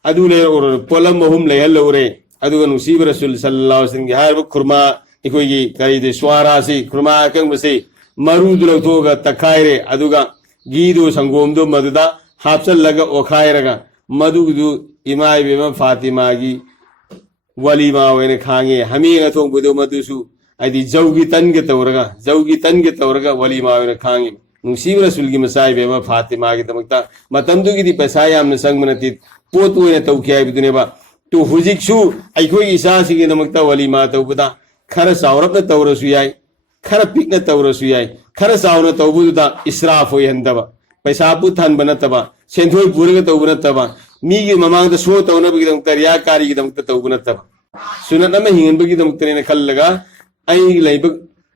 अदु लेरो उरो पोलम बहुम लेहल उरे अदुगा नुसीब रसूल सल्लल्लाहु अलैहि वसल्लम की हार खुरमा इकोगी करी दे स्वारा सी खुरमा कंग बसे मरु दुलो थोगा तखायरे अदुगा घी दो संगोम दो मदुदा हापसल लगा ओखायरगा मधुदु इमाय बेमा फातिमा की वलीमा वेने खांगे हमें थोंग बुदो मधुसु आदि जौगी तन के तौरगा वलीमा वेने खांगे नुसीब रसूल की मसाई बेमा फातिमा की तमकता मतमदुगी दी पैसा यामने संग मनति पोतु ने तौकिया बिदुनेबा तो हुजिकसु अइखोई इसासी की तमकता वलीमा तौबदा खर सावरब तौरसु याय खर पिकना तौरसु याय खर सावना तौबुदा इसराफ होय हंदबा पैसा पु थन बनतबा सेंथोय पुरग तौबनतबा मीगी ममांग द सो तौना बिगदम तरिया कारी गिदम तौबनतबा सुनत अमा हिंगनबगिदमक्तने खल्लगा आई लैब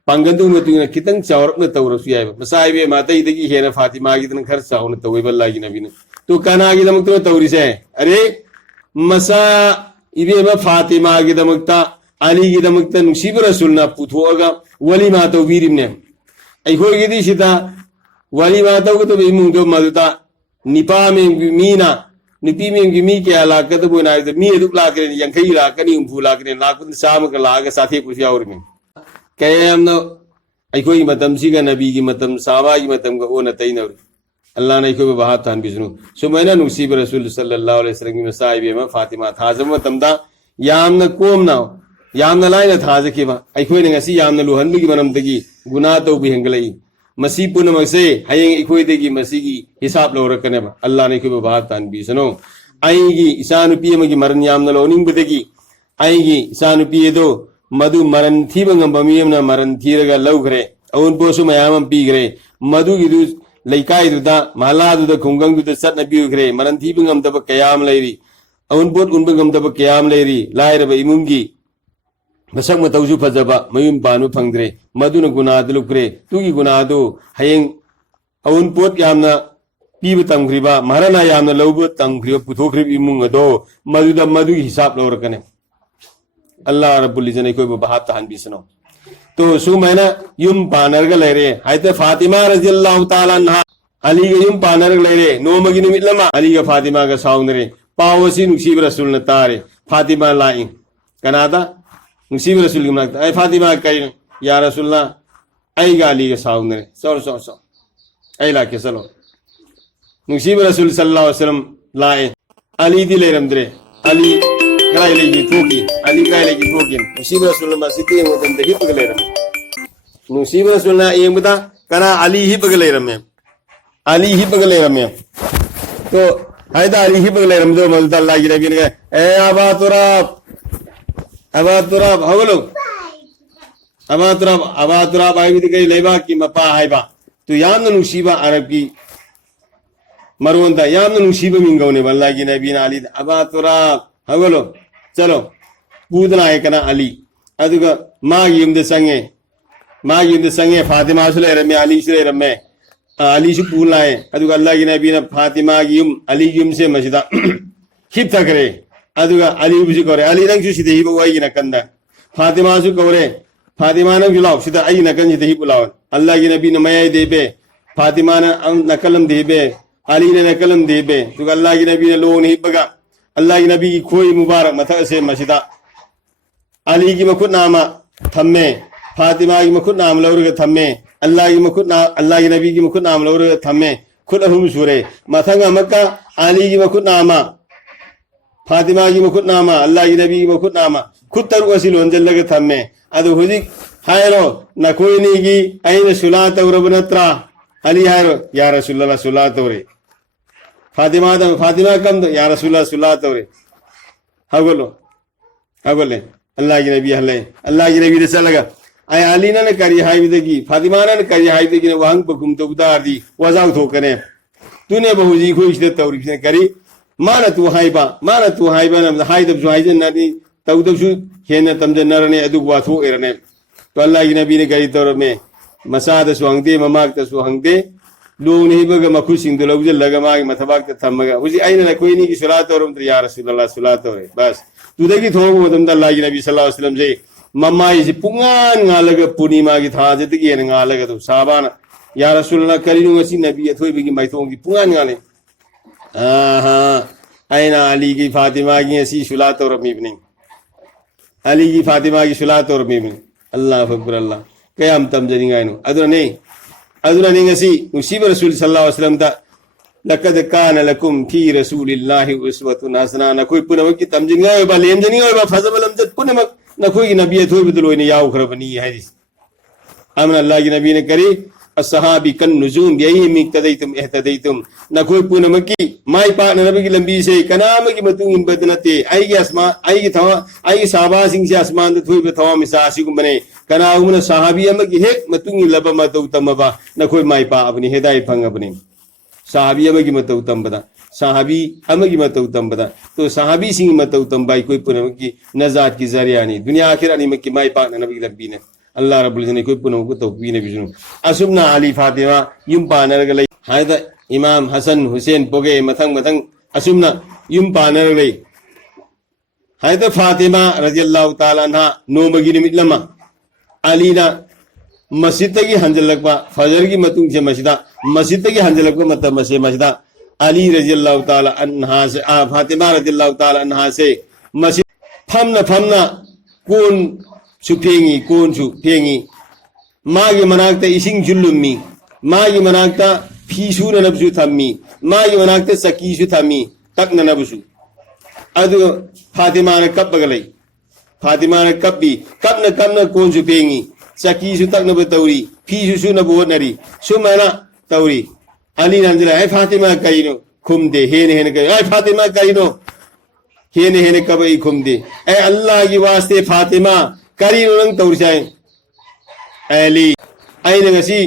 पांगदु मतुना खितंग चावरपना तौरसु याय मसाइबे मातैदगी हेना फातिमागिदन खर चावना तौवेबल लागी नबीना तो कनागिदमक्तने तौरिसे अरे मसा इबेमा फातिमागिदमक्ता अलीगिदमक्ता नुसीब रसूलना पुथोगा वलीमा तौबीरिमने अखोगिदी सिदा वलीमा तौगदब इमुंगदो मदुता निपा में मीना निपी में मी क्या लाकदबो नाय मी दुक लाकरे यंखई लाकनी उम्फु लाकरे लाकुन सामक लागा साथे पुसियावरमे कयमनो अखोई मतम सिगा नबी की मतम साबा की मतम का ओना तैनवर अल्लाह ने अखोई बहात थान बिजनु सुमैना नुसीब रसूल सल्लल्लाहु अलैहि वसल्लम की मसाइबे में फातिमा थाजम मतमदा यामना कोमना यामना लाइना थाजकेबा अखोई ने ngasi यामना लुहनबगी मनमदगी गुनाह तो भी हंगलई मसी पुनमसे हयेंग इखोइदगी मसीगी हिसाब लौरकनेबा अल्लाह ने अखोई बहात थान बिजनु आईगी इसानुपी अमगी मरन यामना लोनिंगबदगी आईगी इसानुपी दो मधु मरन थीब गंबमीयमना मरन थीरगा लौग्रे अउन पोसु मयामम पीग्रे मधु गिदु लैकाइदुदा महलादुदा खुंगंगदुदा सतनबीग्रे मरन थीब गंदब कयाम लैरी अउन पोट उनब गंदब कयाम लैरी लायरब इमुंगी मसक मतौजु फजबा मयुम पानु फंगद्रे मधुन गुनाद लुक्रे तुगी गुनादो हयेंग अउन पोट यामना पीब तंग्रिबा महरना यामना लौब तंग्रिबा पुथोख्रिब इमुंग अदो मधुदा मधु हिसाब लौरकने अल्लाह रब्बुल इज्जत ने कोई बहात तहन बिसनो तो सु मैंने युम पानरग लेरे हाइते फातिमा रज़ियल्लाहु ताला अन्हा अली के युम पानरग लेरे नोमगी निमित लमा अली का फातिमा का साउंदरे पावसी नुसीब रसूल न तारे फातिमा लाई कनादा नुसीब रसूल की मनाता ऐ फातिमा करी या रसूलल्लाह ऐ गाली के साउंदरे सो ऐ ला के चलो नुसीब रसूल सल्लल्लाहु अलैहि वसल्लम लाए अली दी ले रमदरे Ali Kaya lagi toki, Ali kaya lagi tokin. Nusib Rasulullah masih tiang untuk dahip pegaleram. Nusib Rasulullah yang betul, karena Ali hip pegaleram ya. Ali hip pegaleram ya. तो हायदा अली ही पगले रमदो मलता अल्लाह की नबी ने कहा ए अबा तुराब हो लोग अबा तुराब आई भी कहीं लेबा की मपा हायबा तो याम न नुसीबा अरब की मरवंता याम न नुसीबा मिंगौने अल्लाह की नबी ने अली अबा तुराब हो लोग चलो पूतना है कना अली अदुगा माँ युद्ध संगे फातिमा सुले रमे अली सुले रमे अली से पूलना है अदुगा अल्लाह की नबी ने फातिमा की अली युम से मस्जिदा हिप था करे अदुगा अली उसी करे अली नंग सुसी हिप वाई की नकंदा फातिमा सु करे फातिमा नंग जुलाओ सीधा आई नकन जिते हिप बुलाओ अल्लाह की नबी ने मया दे बे फातिमा ने नकलम दे बे अली ने नकलम दे बे तो अल्लाह की नबी ने लोग नहीं बगा अल्लाह की नबी की खोई मुबारक मथा से मस्जिदा अली की मखुद नामा थम्मे फातिमा की मखुद नाम लौरगे थम्मे अल्लाह की नबी की मखुद नाम लौरगे थम्मे खुद अहुम सूरे मथंग मक्का अली की मखुद नामा फातिमा की मखुद नामा अल्लाह की नबी की मखुद नामा खुद तरुक असी लोंजल लगे थम्मे अदु हुजिक हायरो नकोई नीगी ऐन सुला तौरबनत्रा अली हायरो या रसूलुल्लाह सुला तौरे फातिमा कम दो या रसूलुल्लाह सुला तौरे हगोले अल्लाह की नबी ने चलगा आई अली ने करी हाई विदगी फातिमा ने करी हाई विदगी ने वहां पर घूमते उतार दी वजाव थो करे तूने बहुजी को इश्ते तौरीफ ने करी माना तू हाईबा ना हाई दब हाई जन नदी तब सु हेन तमजे नरने अदु वाथो एरने तो अल्लाह की नबी ने करी तौर में मसाद सुहंगदे ममाक त सुहंगदे लोग नहीं बगा मखु सिंह दो लोग लगा माग मथबाक त थमगा उसी आईने ना कोई नहीं की सुलात और या रसूलुल्लाह सुलात और बस तू देखी थोंग मदम अल्लाह की नबी सल्लल्लाहु अलैहि वसल्लम से मम्माई से पुंगान गालग पूर्णिमा की था जत की न गालग तो साबान या रसूलुल्लाह करीनु ngasi नबी अथोई बिगी माइथों की पुंगान गाले हां आईना अली की फातिमा की ऐसी सुलात और मिबनी अली की फातिमा की सुलात और मिबनी अल्लाह अकबर अल्लाह कयाम तम जनिगाइनो अदुना नहीं ngasi मुसीब रसूल सल्लल्लाहु अलैहि वसल्लम ता लक़द कान लकुम फी रसूलिल्लाहि उस्वतुन हसना न कोई पुनम की तम जनिगायो बा लेम जनिगायो बा फजबलम जत पुनम न कोई नबी थोई बदलो ने याव खरबनी है अमन अल्लाह की नबी ने करी असहाबी कन नुजूम यही मिक्तदैतुम इहतदैतुम न कोई पुनम की माई पा नबी की लंबी से कनाम की मतुंग इन बदनते आई की आसमान आई की थवा आई की साहबा सिंह से आसमान थोई बथवा मिसासी को बने कना उमन सहाबी अम की हेक मतुंग लब मतौ तमबा न कोई माई पा अपनी हिदायत फंग अपनी sahabi amagi matau tambada sahabi amagi matau tambada to sahabi sing matau tambai koi punam ki nazat ki zariya ni dunia akhir ani makki mai pa na nabi labbi ne Allah rabbul jannah koi punam ko tawbi ne bijunu asubna ali fatima yum pa na galai haida imam hasan hussein poge mathang mathang asumna yum pa na galai haida fatima radhiyallahu ta'ala anha no magi nimit lama alina masjid tagi hanjalakba fajr ki matung je masjid tagi hanjalakba matam masjid Ali radhiyallahu ta'ala anha se Fatima radhiyallahu ta'ala anha se masjid famna kun su pengi magi manakta ising julummi magi manakta phisu na nabsu thammi magi manakta saki su thammi tak na nabsu adu Fatima ne kapbagalai Fatima ne kapbi kapna kun su pengi saki su tak na batauri phisu su na bonari sumana tauri Ali nanjila ay Fatima kaino khumde hene kai ay Fatima kaino hene kabai khumde ay Allah ki waste Fatima karino nang taursai Ali ay ngasi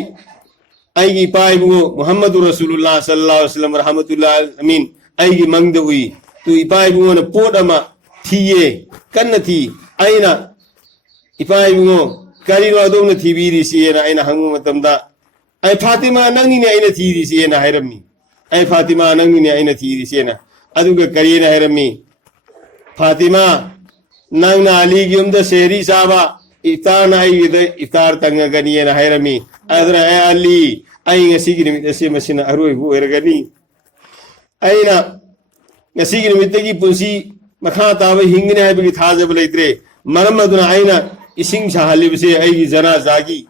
ay gi pai bungo Muhammadur Rasulullah sallallahu alaihi wasallam rahmatullah amin ay gi mangde ui tu ipai bungo na podama thiye kannati aina ipai bungo karino adong na thibiri siena aina hangu matamda ay Fatima nangni ne aina thiri siena hairami ay Fatima nangni ne aina thiri siena aduga karina hairami Fatima nangna Ali gi umda sehri saba iftar na ayida iftar tanga gani na hairami adra ay Ali ay ngasi gi nimit se masina aroi bu ergani aina ngasi gi nimit gi punsi makha tawe hingine hay bi thaje bulaitre maramaduna aina ising sahalibse ay gi jana zagi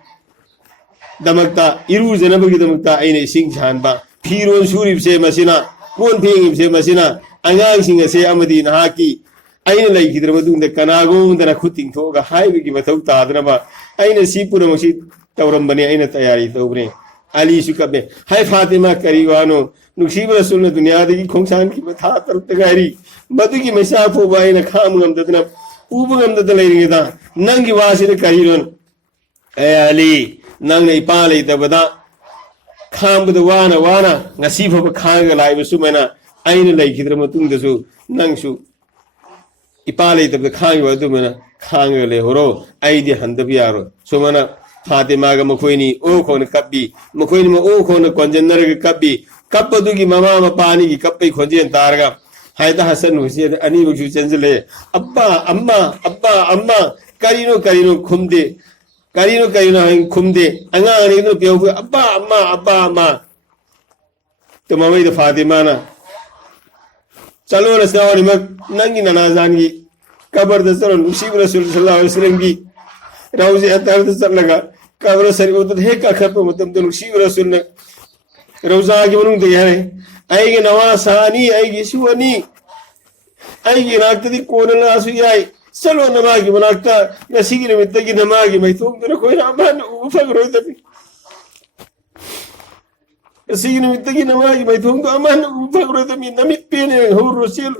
damakta iru janabagi damakta aina ising janba phiron surib se masina kon phengib se masina angang singa se amadi nahaki aina lai gidra madung de kanago dana khuting thoga haibi gi mathau tadraba aina sipura masi tawram bani aina tayari tawbre ali sukabe hai Fatima kariwano nuksiba rasulna dunya de gi khongsan ki matha tar tagari madu gi mesa pho baina kham ngam dadna ubu ngam dadna leringida nangi wasire kariron ay ali nang nei pa lei da bada kham bu wana ngasi pho khang lai bu sumena aina lei khidra matung da su nang su ipa lei da khang wa du mena khang le horo ai di handa bi yaro sumena Fatima ga makoini o khon kabbi makoini ma o khon konjennar ga kabbi kapadu gi mama ma pani gi kappai khonjen targa haida hasan hussein ani bu ju chenjle abba amma karino khumde karino hain khumde anga ani no pyo abba amma to mamai da Fatima na chalo na sawani mak nangi nana zangi kabar da saron musib rasul sallallahu alaihi wasallam gi rawzi atar da sarlaga kabar sari udud he ka khap mutam da musib rasul na rawza gi munung de yare ai gi nawasani ai gi suwani ai gi naktadi konala asu yai salo namagi manakta nasigi ne mitagi namagi mai tum dana koi raman ufagro tabi nasigi ne mitagi namagi mai tum aman ufagro tabi namit pene hurro sil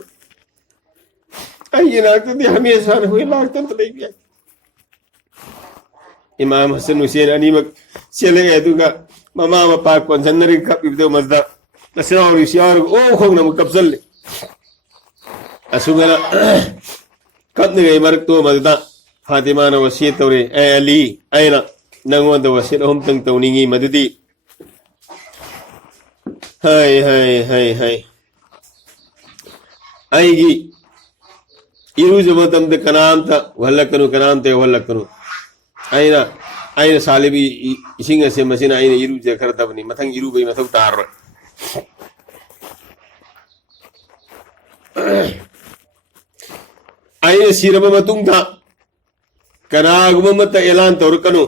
ay nakta di hamesha hoi lakta tlai biya Imam Hasan Hussein ani mak sele eduga mama ma pa kon jannari kap ibdo mazda nasrawi siyar o khong nam kapsal asugana kapne gai marak to mazda Fatima na wasiyat tawre ay Ali ayna nangwanda wasiyat hom tang tawningi madudi hay ay gi iru jamatam de kanamta wallakanu ayna salibi isinga se masina ayna iru je kartabni mathang iru bai mathau tar ayna sirama matungta kanagum mata elan torkanu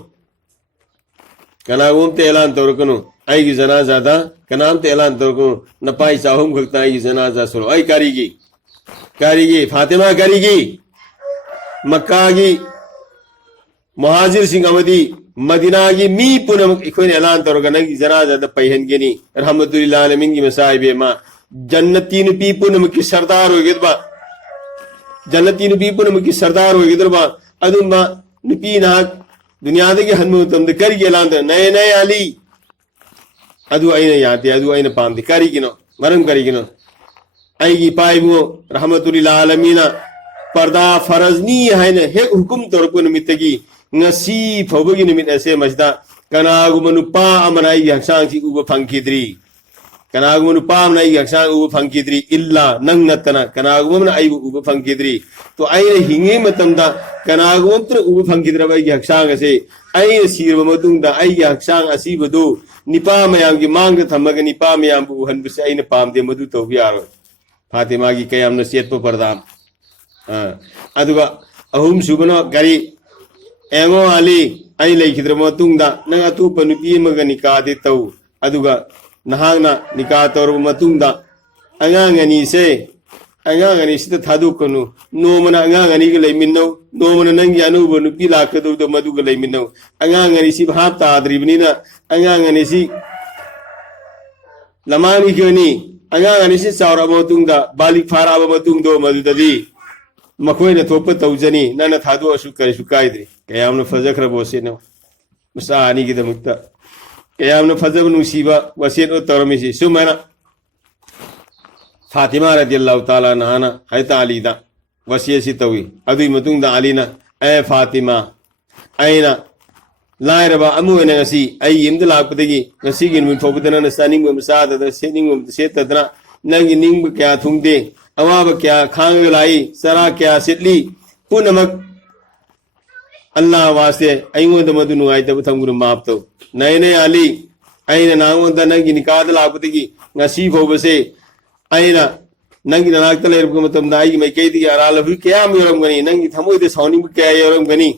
ay gi janaza da kanam te elan torkanu napai sahum khakta ay gi janaza solo ay karigi Fatima karigi Makka gi Muhajir sing amadi Madina gi mi punam ikhoin elan torga nang janaza da paihen geni rahmatulillah alamin gi masai be ma jannati nu pi punam ki sardar ho gidba jannati nu pi punam ki sardar ho gidba adumma nu pi na dunya de gi hanmu tam de kar gi elan da nay Ali अदु आइना याते अदु आइना पामदे करिगिनो मरम करिगिनो आइगी पाइबो रहमतुलिल आलमीना पर्दा फरजनी हाइना हेक हुकुम तोरको निमित्तगी ngasi फौबगी निमित्त असे मसदा कनागुम नुपा अमना आइगी हक्सांग सी उब फंखिद्री कनागुम नुपा अमना आइगी हक्सांग उब फंखिद्री इल्ला नंग नतना कनागुम न आइबु उब फंखिद्री तो आइना हिंगे मतमदा कनागुम त्र उब फंखिद्रब आइगी हक्सांग असे आइना सिरब मतुंगदा आइगी हक्सांग असिबदु निपा मयाम की मांग थमग निपा मयाम बु हनबसे आइना पामदे मदु तौबि यारो फातिमा की कयामन सेतपो पर्दाम अदुगा अहुम सुबनो गरी एंगो आली आई लेखिद्र मतुंगदा नंग अतुप नुपी मग निकादे तौ अदुगा नहांगना निका तौरब मतुंगदा अंगांग अनि से अंगांग अनि सित थादुकनु नोमना अंगांग अनि ग लेमिनौ नोमना नंगी अनुभव नुपी लाकदु द मदुग लेमिनौ अंगांग अनि सि भाप ताद्रिबनिना अंगांग अनि सि लमानी गनी अंगांग अनि सि चावरा मतुंगदा बालिक फाराब मतुंगदो मदुददी मखोइना थोप तौजनी नना थादु असु करिसु काइद्रि कयामन फजखर बोसेनो मुसा अनि गिदमुक्ता कयामन फजब नुसीबा वसेनो तरमिसि सुमना फातिमा रदियल्लाहु ताला नहाना हैता अलीदा वसियसि तवी अदुई मतुंगदा अलीना ए फातिमा आइना लाइरबा अमुएना ngasi ai yimda lakpatagi ngasi gin mun thobudana na saning bum sada da sening bum setadna nangi ning kya thungde awaba kya khang lai sara kya sitli punamak Allah waste aingo da madu nuai da thanguru map to naine ali aina nangon da nangi nikad lakpatagi ngasi phobase aina nangi nanak tale rukum tam dai mai kai di arala hu kya miram gani nangi thamoi de sauni bu kya yoram gani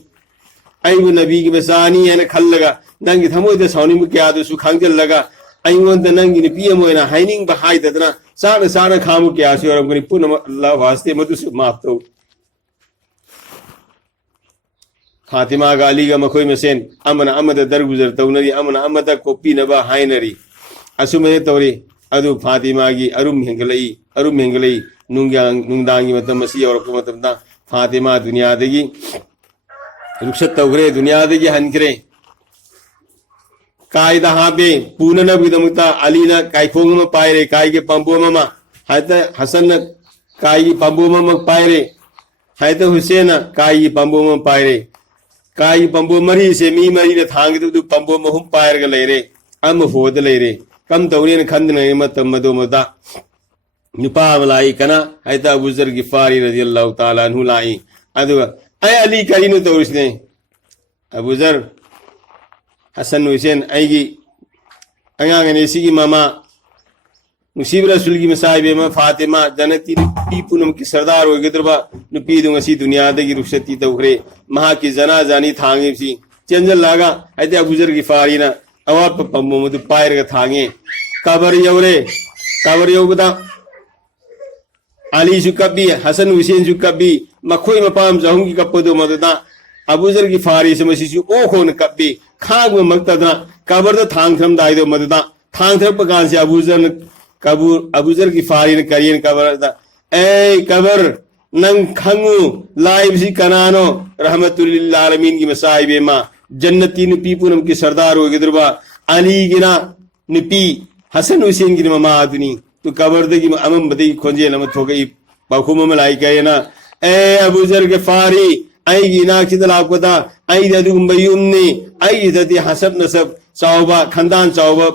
aibu nabi ki basani ena khallaga nangi thamoi de sauni bu kya du su khangjal laga aingon da nangi ni pm oina haining ba hai dadna sana sana khamu kya su yoram gani punam Allah waste madu su maaf to Fatima गाली का मखोई मसेन अमन अमद दरगुजर तौनरी अमन अमद copy नबा हाइनरी असुमे तौरी अदु फातिमा की अरुम हेंगलई नुंगदांगी मतम मसी और मतमदा फातिमा दुनिया देगी रुखसत तौगरे दुनिया देगी हनकरे कायदा हाबे पूनन बिदमुता अलीना कायखोंग म पायरे काय के पंबो ममा हायता हसन काय की पंबो मम पायरे हायता हुसैन काय की पंबो म पायरे काय पंबो मरी से मी मरी ने थांग दु पंबो महम पायर ग लेरे अम होद लेरे कम तौरे न खंदने मतम मदो मदा नुपा मलाई कना हैता अबूजर गिफारी रदियल्लाहु ताला अन्हु लाई अदु ay ali karinu taurisne Abuzar Hasan Hussain आईगी अंगांगने सिगी मामा मुसीब रसूल की मसाइबे में फातिमा जनती पी पुनम की सरदार हो गदरबा नुपी दुंगसी दुनिया दगी रुखसती तौखरे महा की जना जानी थांगे सी चंजल लागा ऐते अबूजर की फारीना अवा पम्मो मुदु पायर का थांगे कबर यौबदा अली जुकबी हसन हुसैन जुकबी मखोई मपाम जहुं की कपदो मददा अबूजर की फारी से मसीसु ओ खोन कब्बी खाग में मक्तदा कबर तो थांग थम दाइदो मददा थांग थम पकान से अबूजर की फारी ने करियन कबर दा ए कबर नंग खंगु लाइब सी कनानो रहमतुल्लिल आलमीन की मसाइबे मा जन्नती नुपी पुनम की सरदार हो गिदरबा अली गिना नुपी हसन हुसैन की ममा आदनी तो कबर दे की अमम बदई खोंजे नम थोगई बाखुम में लाई कहना ए अबूजर के फारी आई गिना किदला कोदा आई ददुम बयुमनी आई ददी हसब नसब चावबा खंदान चावबा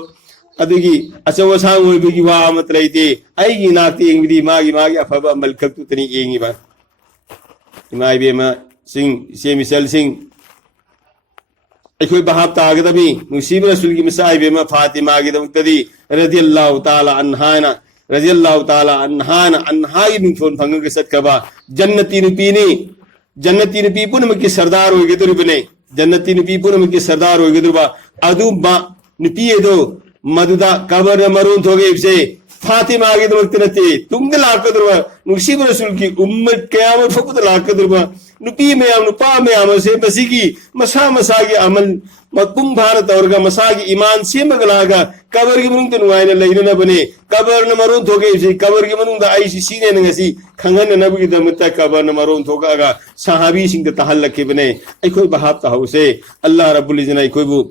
अदुगी अचव सांग होइबगी वा अमत लैते आई गिना तेंगदी मागी अफबा मलखक तुतनी एंगी बा इमाई बेमा सिंह सेमिसल सिंह अखोई बहाब तागदमी मुसीब रसूल की मसाई बेमा फातिमा की दमतदी रदियल्लाहु ताला अन्हाना अन्हाई नुफोन फंग सत्कबा जन्नती नुपी पुनम की सरदार हो गदुरबने जन्नती नुपी पुनम की सरदार हो गदुरबा अदु बा नुपी दो मदुदा कबर मरून थोगे से फातिमा की दमत नते तुमदे लाकदुरबा मुसीब रसूल की उम्मत क़यामत फकुद लाकदुरबा नुपी में नुपा में से मसीगी मसा की अमल मकुम भारत और मसागी ईमान से मगलागा कबर की मनुंग नुआइना लेना बने कबर न मरून थोगे से कबर की मनुंग आई सीने नगसी खंगन नबी दमत कबर न मरून थोगागा सहाबी सिंह तहल्लके बने अखोई बहाब तहौसे अल्लाह रब्बुल इज्जत अखोइबु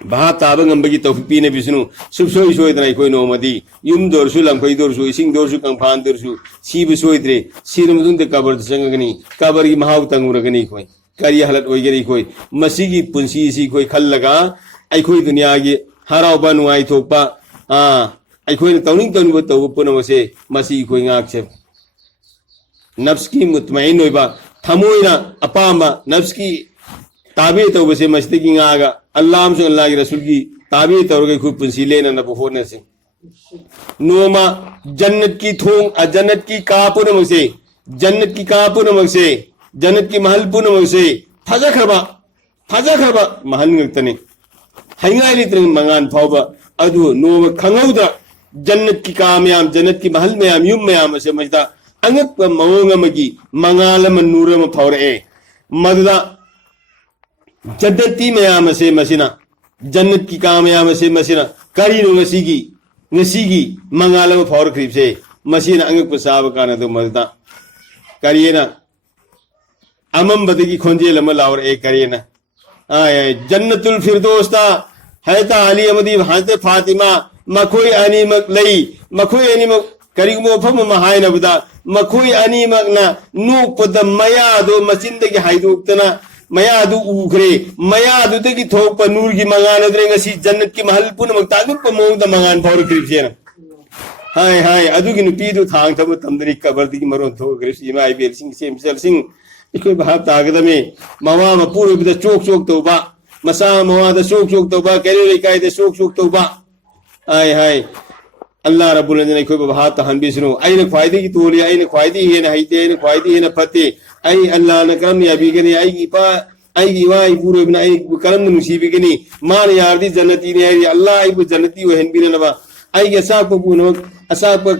Baha tabang ambagi tawfi ne bisnu subsoi soidra koi nomadi yum dorsu lampai dorsu ising dorsu kangphan dorsu sibu soidre sinum dunde kabar sangagani kabari mahaw tanguragani koi kari halat oigani koi masigi punsi si koi khallaga ai koi dunia gi harau banu ai thokpa ai koi tawning tawnu taw punamase masi koi ngak se nafs ki mutmain oiba thamoina apama nafs ki ताबे तो बसे मस्ती की आगा अल्लाह से अल्लाह के रसूल की ताबे तो गई खूब पंसी लेना न होने से नोमा जन्नत की थोंग जन्नत की कापुन मसे जन्नत की कापुन मसे जन्नत की महल पुन मसे फजा खरबा महल ngतने हाइंगा लित्र मंगान फावबा अदु नोमा खंगौदा जन्नत की कामयाम जन्नत की महल में युम में मसे मजदा अंगक मवंग मगी मंगाल मन नूर म फावरे मददा जन्नती मयाम से मसीना जन्नत की कामयाम से मसीना करी नो ngasi mangala फावर क्रिप से मसीना अंगक पसाब काना तो मजदा करिएना अमम बदगी खोंजे लम लावर एक करिएना जन्नतुल फिरदौस ता हैता अली अमदी हजरत फातिमा मखोई अनीमक लई मखोई अनीमक करिगमो फम महायना बदा मखोई अनीमक ना नोपद मया दो मसिंदगी हाइदोक्तना मया अदु उखरे मया अदु तकी थोप नूर की मंगान अदरे ngasi जन्नत की महल पुन मक्तादुक प मोंग द मंगान फावर क्रिप्सेना हाय अदु की नुपी दु थांग थब तमदरी कबर दी मरो थो ग्रिस इमा आई बेल सिंह सेम सेल सिंह इकोय भाव तागद में मवा म पूर्व द चोक तोबा मसा मवा द चोक तोबा केरे लेकाय द चोक तोबा हाय अल्लाह रब्बुल इज्जत ने कोई भाव तहन बिसनो आइने ख्वाइदी की तोली आइने ख्वाइदी है न हाइते आइने ख्वाइदी है न फते आई अल्लाह न करम या बिगनी आई की पा आई की वाई पूरे बिना आई करम न मुसीबी गनी मान यार दी जन्नती ने आई अल्लाह आई जन्नती वहन बिना नबा आई के साक को पुनो असाक प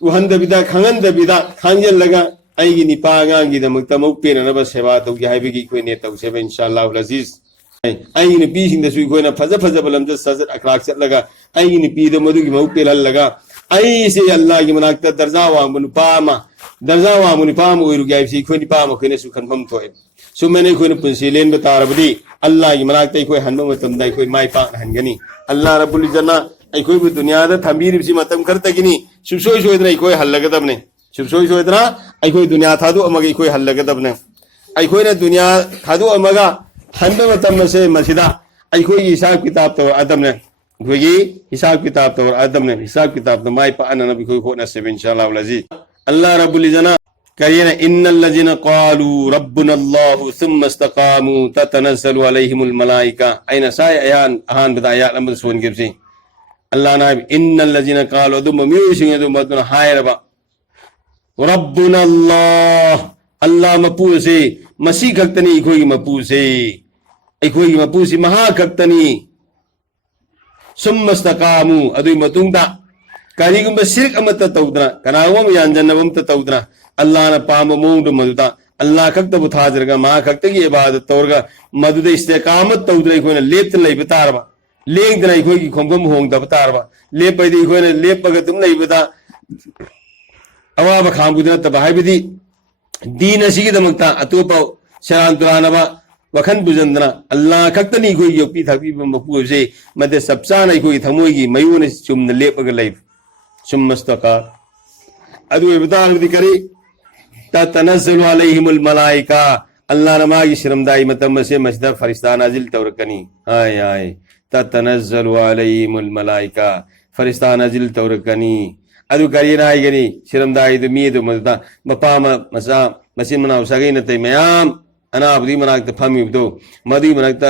वहन द बिदा खंगन द बिदा खांजल लगा आई की निपा गांगी द मक्ता मौ पे न बस सेवा तो की हाई बिगी कोई ने तो से इंशाअल्लाह अजीज आई ने पी सिंह द सुई कोई न फज बलम ज सजर अखलाक से लगा आई ने पी द मधु की मौ पे लगा आई से अल्लाह की मनाकत दर्जा वांग बनु पामा दर्जा वांग बनु पामा ओइरु गाइब सी खोनि पामा खोने सु खनफम थोय सु मैंने खोने पुंसी लेन बतारबदी अल्लाह की मनाकत खोय हनम मतम दai खोय माई पाक हनगनी अल्लाह रब्बुल जन्ना आई खोय दुनिया दा थंबीर सी मतम करतगिनी सुसोय सोयदना खोय हल्लगदबने सुसोय सोयदना आई खोय दुनिया थादु अमगे खोय हल्लगदबने आई खोय ने दुनिया थादु अमगा हनम मतम से मसिदा आई खोय हिसाब किताब तो अदमने खोगी हिसाब किताब तो आदम ने हिसाब किताब तो माई पाना नबी कोई होना से इंशाअल्लाह वलजी अल्लाह रब्बुल इज्जत करिए इन्नल लजीना क़ालू रब्बुना अल्लाह सुम्मा इस्तक़ामू ततनज़्ज़लु अलैहिमुल मलाइका ऐन साय अयान अहान बदा आयात नंबर सोन गिरसे अल्लाह ना इन्नल लजीना क़ालू दुम म्यूसिंग दुम मदन हाय रबा रब्बुना अल्लाह मपू से मसी खक्तनी कोई मपू से कोई मपू से महा खक्तनी सुम्मस्तकामु अदुई मतुंगदा करिगुम शिरक अमत तौद्रा कनावम यानजनवम तौद्रा अल्लाह न पाम मोंग मदुदा अल्लाह खक्त बुथाजरगा मा खक्त की इबादत तौरगा मदुदा इस्तिकामत तौद्रा कोन लेप्त लई बतारबा लेंगदना कोई की खोंगम होंग दबतारबा लेपैदी कोन लेपगा तुम लई बता अवाब खामगुदना तबाहाबिदी दीन असिगी दमक्ता अतोपा शरान तुरानबा वखन बुजंदना अल्लाह खक्तनी कोई योपी थापी मपू से मदे सबसान कोई थमोई की मयून चुम लेपग लई सुम्मस्तका अदु इबदाल करी ततनज़्ज़लु अलैहिमुल मलाइका अल्लाह नमा की शर्मदाई मतम से मस्जिद फरिश्ता नाजिल तौरकनी हाय हाय ततनज़्ज़लु अलैहिमुल मलाइका फरिश्ता नाजिल तौरकनी अदु करी नाई गनी शर्मदाई दु मी दु मदा मपाम मसा मसिन मनाव सगै नतै मयाम अनाबदी मनाक फमी दो मदी मनाक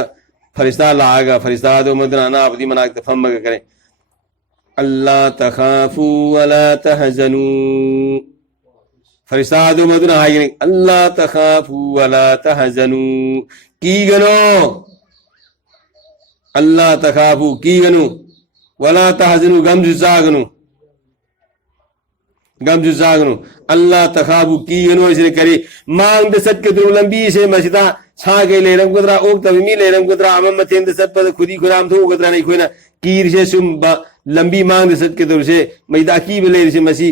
फरिश्ता लागा फरिश्ता दो मदना अनाबदी मनाक फमग करे अल्लाह तखाफू वला तहजनू फरिश्ता दो मदना हाय अल्लाह तखाफू वला तहजनू की गनो अल्लाह तखाफू की गनु वला तहजनू गम जुजागनु अल्लाह तखाबु की गनो इसने करे मांग द सत के दुर लंबी से मसिदा छा के लेरम गुदरा ओक तब मी लेरम गुदरा अमम मतें द सत पर खुदी खुराम थो गुदरा नहीं कोइना कीर से सुम लंबी मांग द सत के दुर से मैदा की बले से मसी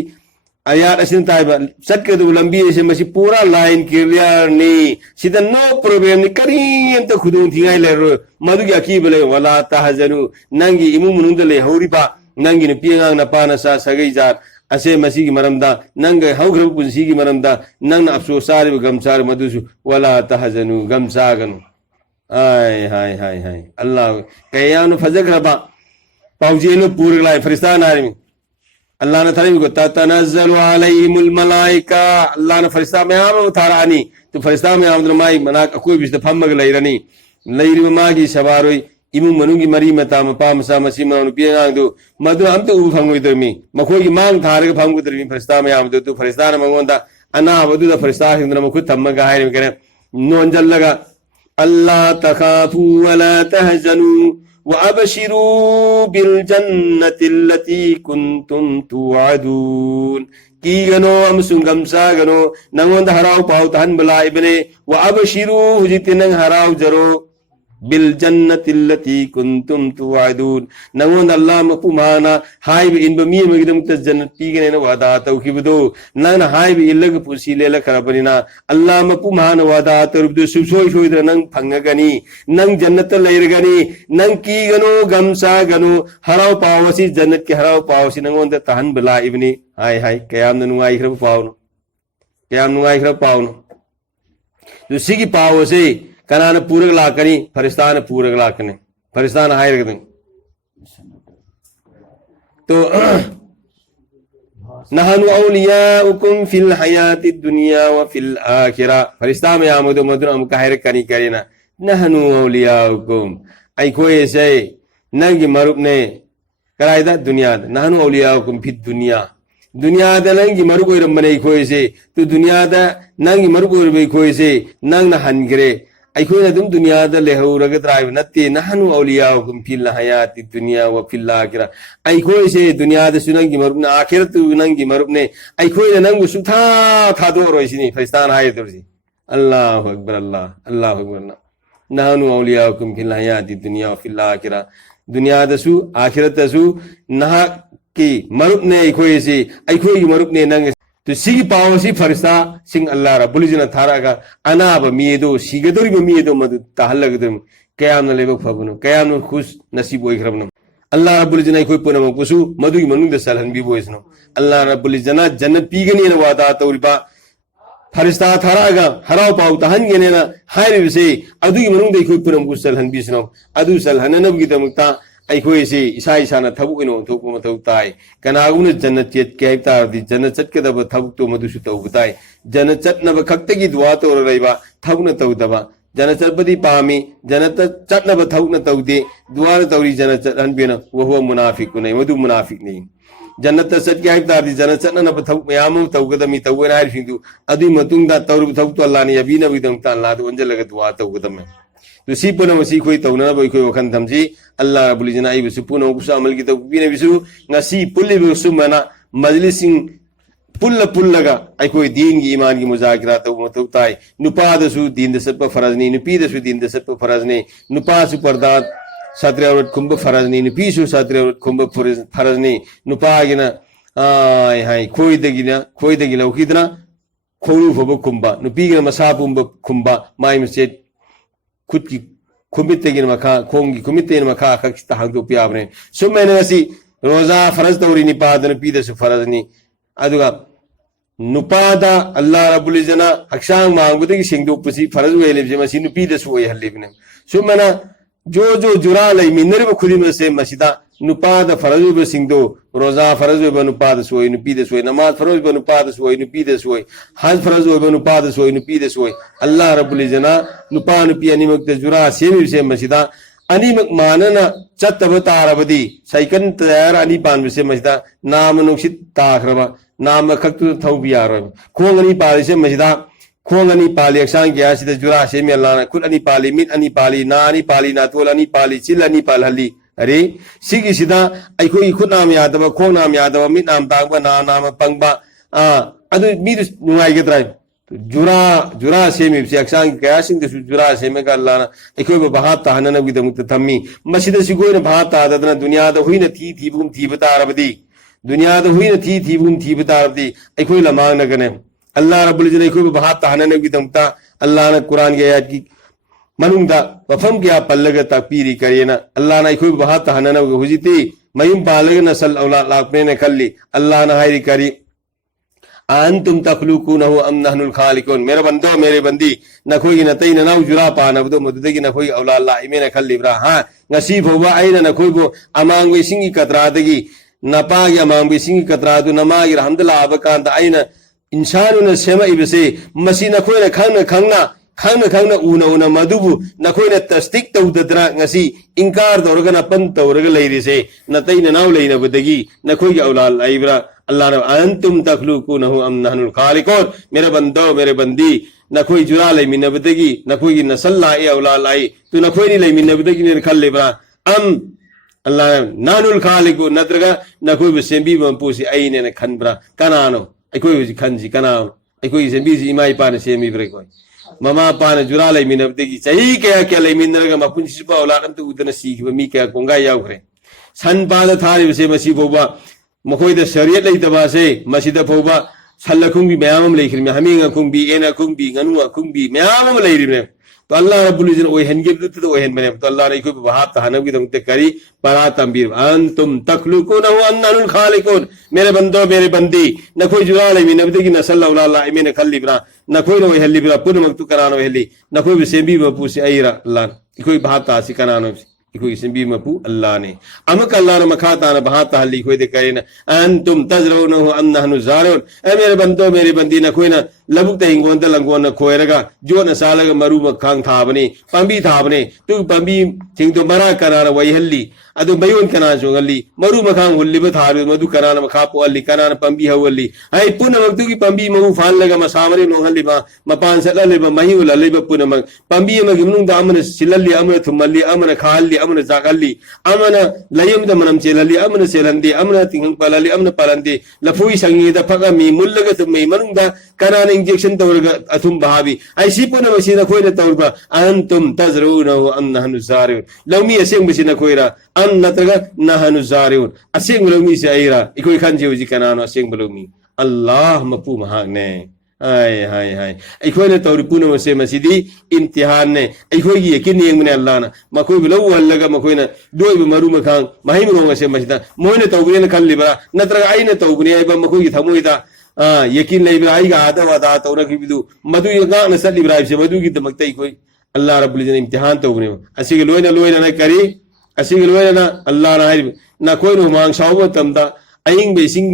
ayat asin taiba sat ke du lambi se masi pura line clear ni sida no problem ni kari em to khudun thingai le ro madu gi aki bele wala tahzanu nangi imu munung de le hori ba nangi ni piangang na pa na sa sagai jat ase masi gi maramda nang haugrab punsi gi maramda nang na afso sari gamsar madusu wala tahzanu gamsa ganu ai hai hai hai allah kayanu fajagraba paujelo purglai faristan arimi Allah na thari ko tatanazzalu alaihimul malaika Allah na farista me am tharani to farista me am mai manak akoi bis da phammag lairani lairi ma gi sabaroi imu manungi mari mata ma pa masa masima nu piang do madu am to u phangoi dermi makhoi gi mang thar ga phangu dermi farista me am do to farista na mangonda ana wadu da farista hindra ma khud thamma ga hai kare non jallaga Allah takhafu wa la tahzanu وأبشروا بالجنة التي كنتم توعدون كي غنو أمسون غمسا غنو نغون هراو باو تهن بلا ابني وأبشروا هجتنن هراو جرو بالجنة التي كنتم توعدون نغون الله مقومانا هاي بإن بمية مقدم تجنة بيغنين وعدا توكيبدو نغن هاي بإلغ پوسي ليلة خرابننا الله مقومانا وعدا تربدو سبسوي شوي در نغ پنگغني نغ جنة ليرغني نغ كي غنو غمسا غنو هراو پاوسي جنة كي هراو پاوسي نغون در تهن بلا ابني هاي هاي قيام ننوائی خراب پاونو قيام ننوائی خراب پاونو جو سيگي پاوسي कनान पूरक लाकनी फरिस्तान पूरक लाकने फरिस्तान हायर करते तो नहनु औलियाउकुम फिल हयाति दुनिया व फिल आखिरा फरिस्ता में आमदो मदुर हम काहिर कनी करेना नहनु औलियाउकुम आई कोई से नंगी मरुब ने करायदा दुनिया नहनु औलियाउकुम फिद दुनिया दुनिया दा नंगी मरुब ओरम बने कोई से तो दुनिया दा नंगी मरुब ओरब कोई से नंग न हनगरे أيكون دم دنيا ده له ورقة رايب نتي نحن أولياؤكم في الحياة الدنيا وفي الآخرة أيكون شيء دنيا ده سننجي مربنا آخرة سننجي مربنا أيكون نانغو سوتا ثادو رويسني فاستان هاي ترسي الله أكبر الله الله أكبر نحن أولياؤكم في الحياة الدنيا وفي الآخرة دنيا ده سو آخرة ده سو نها كي مربنا أيكون شيء أيكون مربنا نانغ तो सिगी पावसी फरिस्ता सिंग अल्लाह रब्बुल इज्जत थारागा अनाब मियदो सिगदोरी मियदो मदु ताहलगदम कयाम न लेबक फबनो कयाम न खुश नसीब ओइ खरबनो अल्लाह रब्बुल इज्जत कोई पुनम कुसु मदु मनुंग द सलहन बि बोइसनो अल्लाह रब्बुल इज्जत जन्नत पीगनी न वादा तौरिबा फरिस्ता थारागा हराव पाव तहन गेनेना हाइरि बिसे अदु मनुंग दे कोई पुनम कुस सलहन बिसनो अदु सलहन नबगी दमक्ता أيكوي سي إسحاق إسحاق ثبوك إنه ثوك ما ثوك تاي كان أقول جنة جت كيف تاردي جنة جت كده بثبوك تو ما دوسو ثوك تاي جنة جت نبى خكتة كي دعاء تو رأيبا ثوك نثوك دبا جنة جت بدي بامي جنة جت نبى ثوك نثوك دي دعاء توري جنة جت هنبينا وهو منافق كناي مدو منافق نين جنة جت كيف تاردي جنة جت نبى ثوك ميامو ثوك ده مي ثوك نهار فيندو أدي متون دا تورو ثوك تو الله نيا بينا بيدم تان الله تو أنجل لك دعاء ثوك دم तो सी पुना मसी कोई तौना बोई कोई वखन थमजी अल्लाह रब्बुल इज्जत आई बिसु पुना कुसा अमल की तो बिने बिसु ngasi पुल्ले बिसु मना मजलिसिंग पुल्लगा आई कोई दीन की ईमान की मुजाकरा तो मतलब ताई नुपा दसु दीन दसत पर फरज नहीं नुपी दसु दीन दसत पर फरज नहीं नुपा सु पर्दा सात्रे औरत कुंभ फरज नहीं नुपी सु सात्रे औरत कुंभ फरज नहीं नुपा गिना आई हाय खोई दगिना उकिदना खोलू फबो कुंभा नुपी गिना मसा पुंभ कुंभा माई मसे खुद की खुमिते गिन मखा खोंगी खुमिते गिन मखा खक्ता हंगो पियाबने सो मैंने ऐसी रोजा फरज तौरी निपादन पीदे सु फरज नहीं अदुगा नुपादा अल्लाह रब्बुल इज्जत हक्सांग मांगुदे की सिंगदो पुसी फरज वेले जे मसी नुपीदे सु ओय हल्लेबने सो मैंने जो जुरा लई मिनरे ब खुदी में से मसीदा नुपादा फरज ब सिंगदो रोजा फरज ब नुपादा सोय नुपीदे सोय नमाज फरज ब नुपादा सोय नुपीदे सोय हज फरज ब नुपादा सोय नुपीदे सोय अल्लाह रब्बुल इज्जत नुपा नुपी अनिमक जुरा सेमी से मसीदा अनिमक मानना चतब तारबदी साइकन तयार अनि पान से मसीदा नाम नुसित ताखरबा नाम खक्तु थौबि यारो खोंग अनि पाले से मसीदा खोंग अनि पाली अक्सांग गया सिदा जुरा से में अल्लाह खुद अनि पाली मिट अनि पाली ना तोल अनि पाली चिल अनि पाल हली अरे सिगी सिदा अखोई खुद नाम यादव खोंग नाम यादव मिट नाम तांगबा नाम पंगबा अदु मी नुआइगद्राय जुरा से में से अक्सांग गया सिंग जुरा से में का अल्लाह अखोई बहा ताहनन बिदमुत थम्मी मसिद सिगोय न बहा तादना दुनिया द हुई न थी बुम थी बता रबदी दुनिया तो हुई थी बुम थी बतारदी अखोई लमांग नगने अल्लाह रब्बुल इज्जत अखोई बहात तहनने की दमता अल्लाह ने कुरान के आयत की मनुंगदा वफम क्या पल्लगा ताकपीरी करेना अल्लाह ने अखोई बहात तहनने हुजिती मयुम पालगा नसल औलाद लापने ने खल्ली अल्लाह ने हायरी करी अंतुम तखलुकुनहु अम नहनुल खालिकुन मेरे बंदो मेरे बंदी नखोई नतई ननाउ जुरा पानबदो मदुदगी नखोई औलाद लाइमे ने खल्लिब्रा हां ngasi foba aina na khoi bo amang we singi katra dagi napa gi amang we singi katra du nama gi hamdala abakan da aina insanu na sema ibse masi na khoi na khangna una madubu na khoi na tasdik tawdadra ngasi inkar dorga na pan tawrga leiri se na tai na naw leina budagi na khoi gi aulal aibra allah na antum takhluqunahu am nahnul khaliqun mere bando mere bandi na khoi jura lai minabdagi na khoi gi nasal lai aulal ai tu na khoi ni lai minabdagi ne khalle bra am allah nanul khaliqu nadraga na khoi be sembi bam pusi ai ne na khan bra kanano ai khoi ji khan ji kana ai khoi sembi ji mai pa ne semi bre koi mama pa ne jura lai minabdagi chahi kya lai minraga ma punsi pa aulad am tu udana si ki mi kya konga yaw khre san pa da thari se masi boba मखोई द शरीयत लई तबा से मसीदा फोबा सल्लखुं भी मयाम लेखिर में humming खुं भी एना खुं भी गनु खुं भी मयाम लेरि में तो अल्लाह रब्बुल इज्जत ओय हन गिब तो ओय हन में तो अल्लाह ने को वहाब तहनब की दमते करी परा तंबीर अंतुम तखलुकुन व अन्नुल खालिकुन मेरे बंदो मेरे बंदी न कोई जुरा ले में नबी की नसल अल्लाह इमे ने खल्ली बरा न कोई नो हल्ली बरा पुन मक्तु करानो हल्ली न कोई बेसेबी बपुसी आईरा अल्लाह कोई बात तासी करानो कोई सिंबी मपू अल्लाह ने अमक अल्लाह ने मखाता ने बहाता हल्ली कोई दे करे न अंतुम तजरउनहु अम नहनु जारून ए मेरे बंदो मेरी बंदी न कोई न लबुक ते इंगोन ते लंगोन न खोयरगा जो न सालग मरु मखांग थाबने पंबी थाबने तु पंबी थिंग तो मरा कराना वही हल्ली अदु बयोन कना जोगल्ली मरु मखांग हुल्ली ब थारु मधु कराना मखापो अल्ली कराना पंबी हवल्ली आई पुन मक्तु की पंबी मऊ फाल लगा मसामरे नो हल्ली बा मपान सल्ले ब मही उल हल्ली ब पुन मग पंबी मग मुनुंग दा अमन सिल्ली अमन थुमल्ली अमन खाल्ली अमन जागल्ली अमन लयम द मनम चेलल्ली अमन सेलंदी अमन तिंग पलल्ली अमन पलंदी लफुई संगी द फगा मी मुल्लगा तुमे मनुंग दा कराना इंजेक्शन तवरगा अथुम बहाबी आई सी पुन मसीना खोइना तवरबा अंतुम तजरूनहु अम नहनु जारिउन लौमी असेंग बसिना खोइरा अम नत्रगा नहनु जारिउन असेंग लौमी से आईरा इकोई खंजे उजी कनानो असेंग लौमी अल्लाह मपू महाने हाय हाय हाय अखोई ने तौर पुनम से मसीदी इम्तिहान ने अखोई की यकीन येंग ने अल्लाह ना मखोई बिलो हल्लगा मखोई ना दोय मरु मखांग मही मरोंग से मसीदा मोय ने तौबने ने खल्ली बरा नत्रगा आई ने तौबने आई बा मखोई की थमोइदा यकीन ले बरा आई गा आदा वादा तौर की बिदु मधु यगा न सल्ली बरा से मधु की दमकते कोई अल्लाह रब्बुल इज्जत इम्तिहान तौबने असिगे लोयना ना करी असिगे लोयना अल्लाह ना हाय ना कोई नो मांग साव तमदा अइंग बेसिंग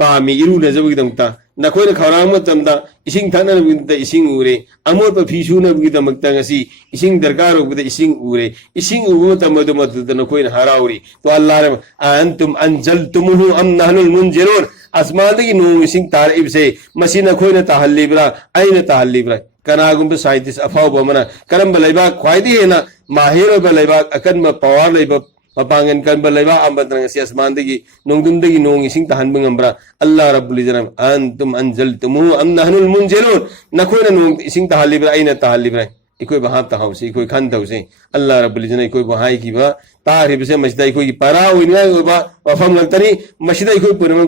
पामी इरु ने जबगी दमता नखोई ने खराम तमदा इसिंग थाना बिनता इसिंग उरे अमोर पर फीसु न बिदा मक्ता ngasi इसिंग दरकार हो बिदा इसिंग उरे इसिंग उगो तमदो मत नखोई ने हराउरी तो अल्लाह रे अंतुम अंजलतुमुहु अम नहनुल मुनजिरून आसमान की नो इसिंग तार इबसे मसी नखोई ने ताहल्लीब्रा आइन ताहल्लीब्रा कनागुम साइंटिस्ट अफाव बमना करम बलैबा ख्वाइदी है ना माहिर बलैबा अकन म पावर लैबा मपांगन कन बलैबा आमबद्रंग से आसमान दगी नोंगदुम दगी नोंग इसिंग तहन बंगमब्रा अल्लाह रब्बुल इज्जत अंतुम अंजलतुमु अम नहनुल मुनजिरून नखोइना नोंग इसिंग तहल्लिब्रा आइना तहल्लिब्रा इकोई बहाब तहाउसे इकोई खन तौसे अल्लाह रब्बुल इज्जत इकोई बहाई की बा तारिबसे मस्जिद इकोई की परा ओइना बा वफम लगतनी मस्जिद इकोई पुरम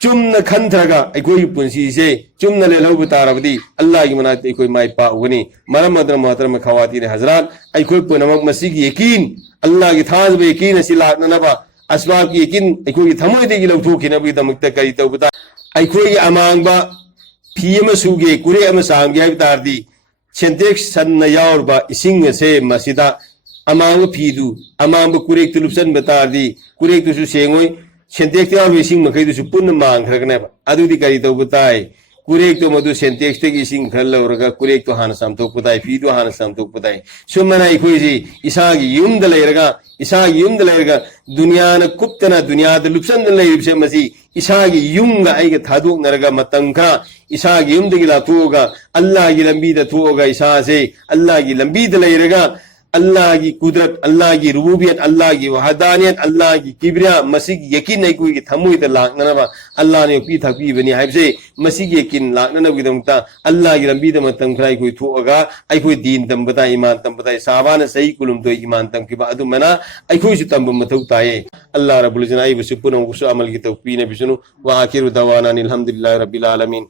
चुमना खंथरगा इकोई पुंसी से चुमना ले लौ बतारबदी अल्लाह की मनाते इकोई माई पाउगनी मरम मदर मोहतरम खवातीन हजरात इकोई पुनमक मसी की यकीन अल्लाह की थाज बे यकीन सिलात नबा असबाब की यकीन इकोई की थमोय देगी लौथु की नबी दमकते करी तो बता इकोई की अमांगबा फीम सुगे कुरे अम सांगे हाय तारदी सेंटेक्स सन यावरबा इसिंग से मसीदा अमांग फीदु अमांग कुरेक तुलुसन बतारदी कुरेक तुसु सेंगोय सेंटेक्स याव इसिंग मखै तुसु पुन मांग खरगने अदुदी करी तो बताय कुरेक तो मधु सेंटेक्स ते इसिंग खर लौरगा कुरेक तो हान सामतो पताय फीदु हान सामतो पताय सुमना इकोई जी इसागी युमद लेरगा इसागी युमद लेरगा दुनिया न कुप्तना दुनिया द लुप्सन लेरिबसे मसी इसागी युमगा आइगा थादुक नरगा मतंग खरा इसागी युमदगी लाथुगा अल्लाह की लंबी द थुगा इसा से अल्लाह की लंबी द लेरगा अल्लाह की कुदरत अल्लाह की रुबूबियत अल्लाह की वहदानियत अल्लाह की किबरिया मसीह यकीन नहीं कोई थमुई त लाकनबा अल्लाह ने पी थपी बनी हाइबसे मसीह यकीन लाकनबगिदमता अल्लाह की लंबी मतम खराई कोई थोगा अखोई दीन तंबता ईमान तंबता साबान सही कुलुम तो ईमान तंकिबा अदुमना अखोई तंब मथौ ताये अल्लाह रब्बुल इज्जत आई बसु पुनम कुसु अमल की तौफीक ने बिसनु व आखिरु दवाना अल्हम्दुलिल्लाहि रब्बिल आलमीन।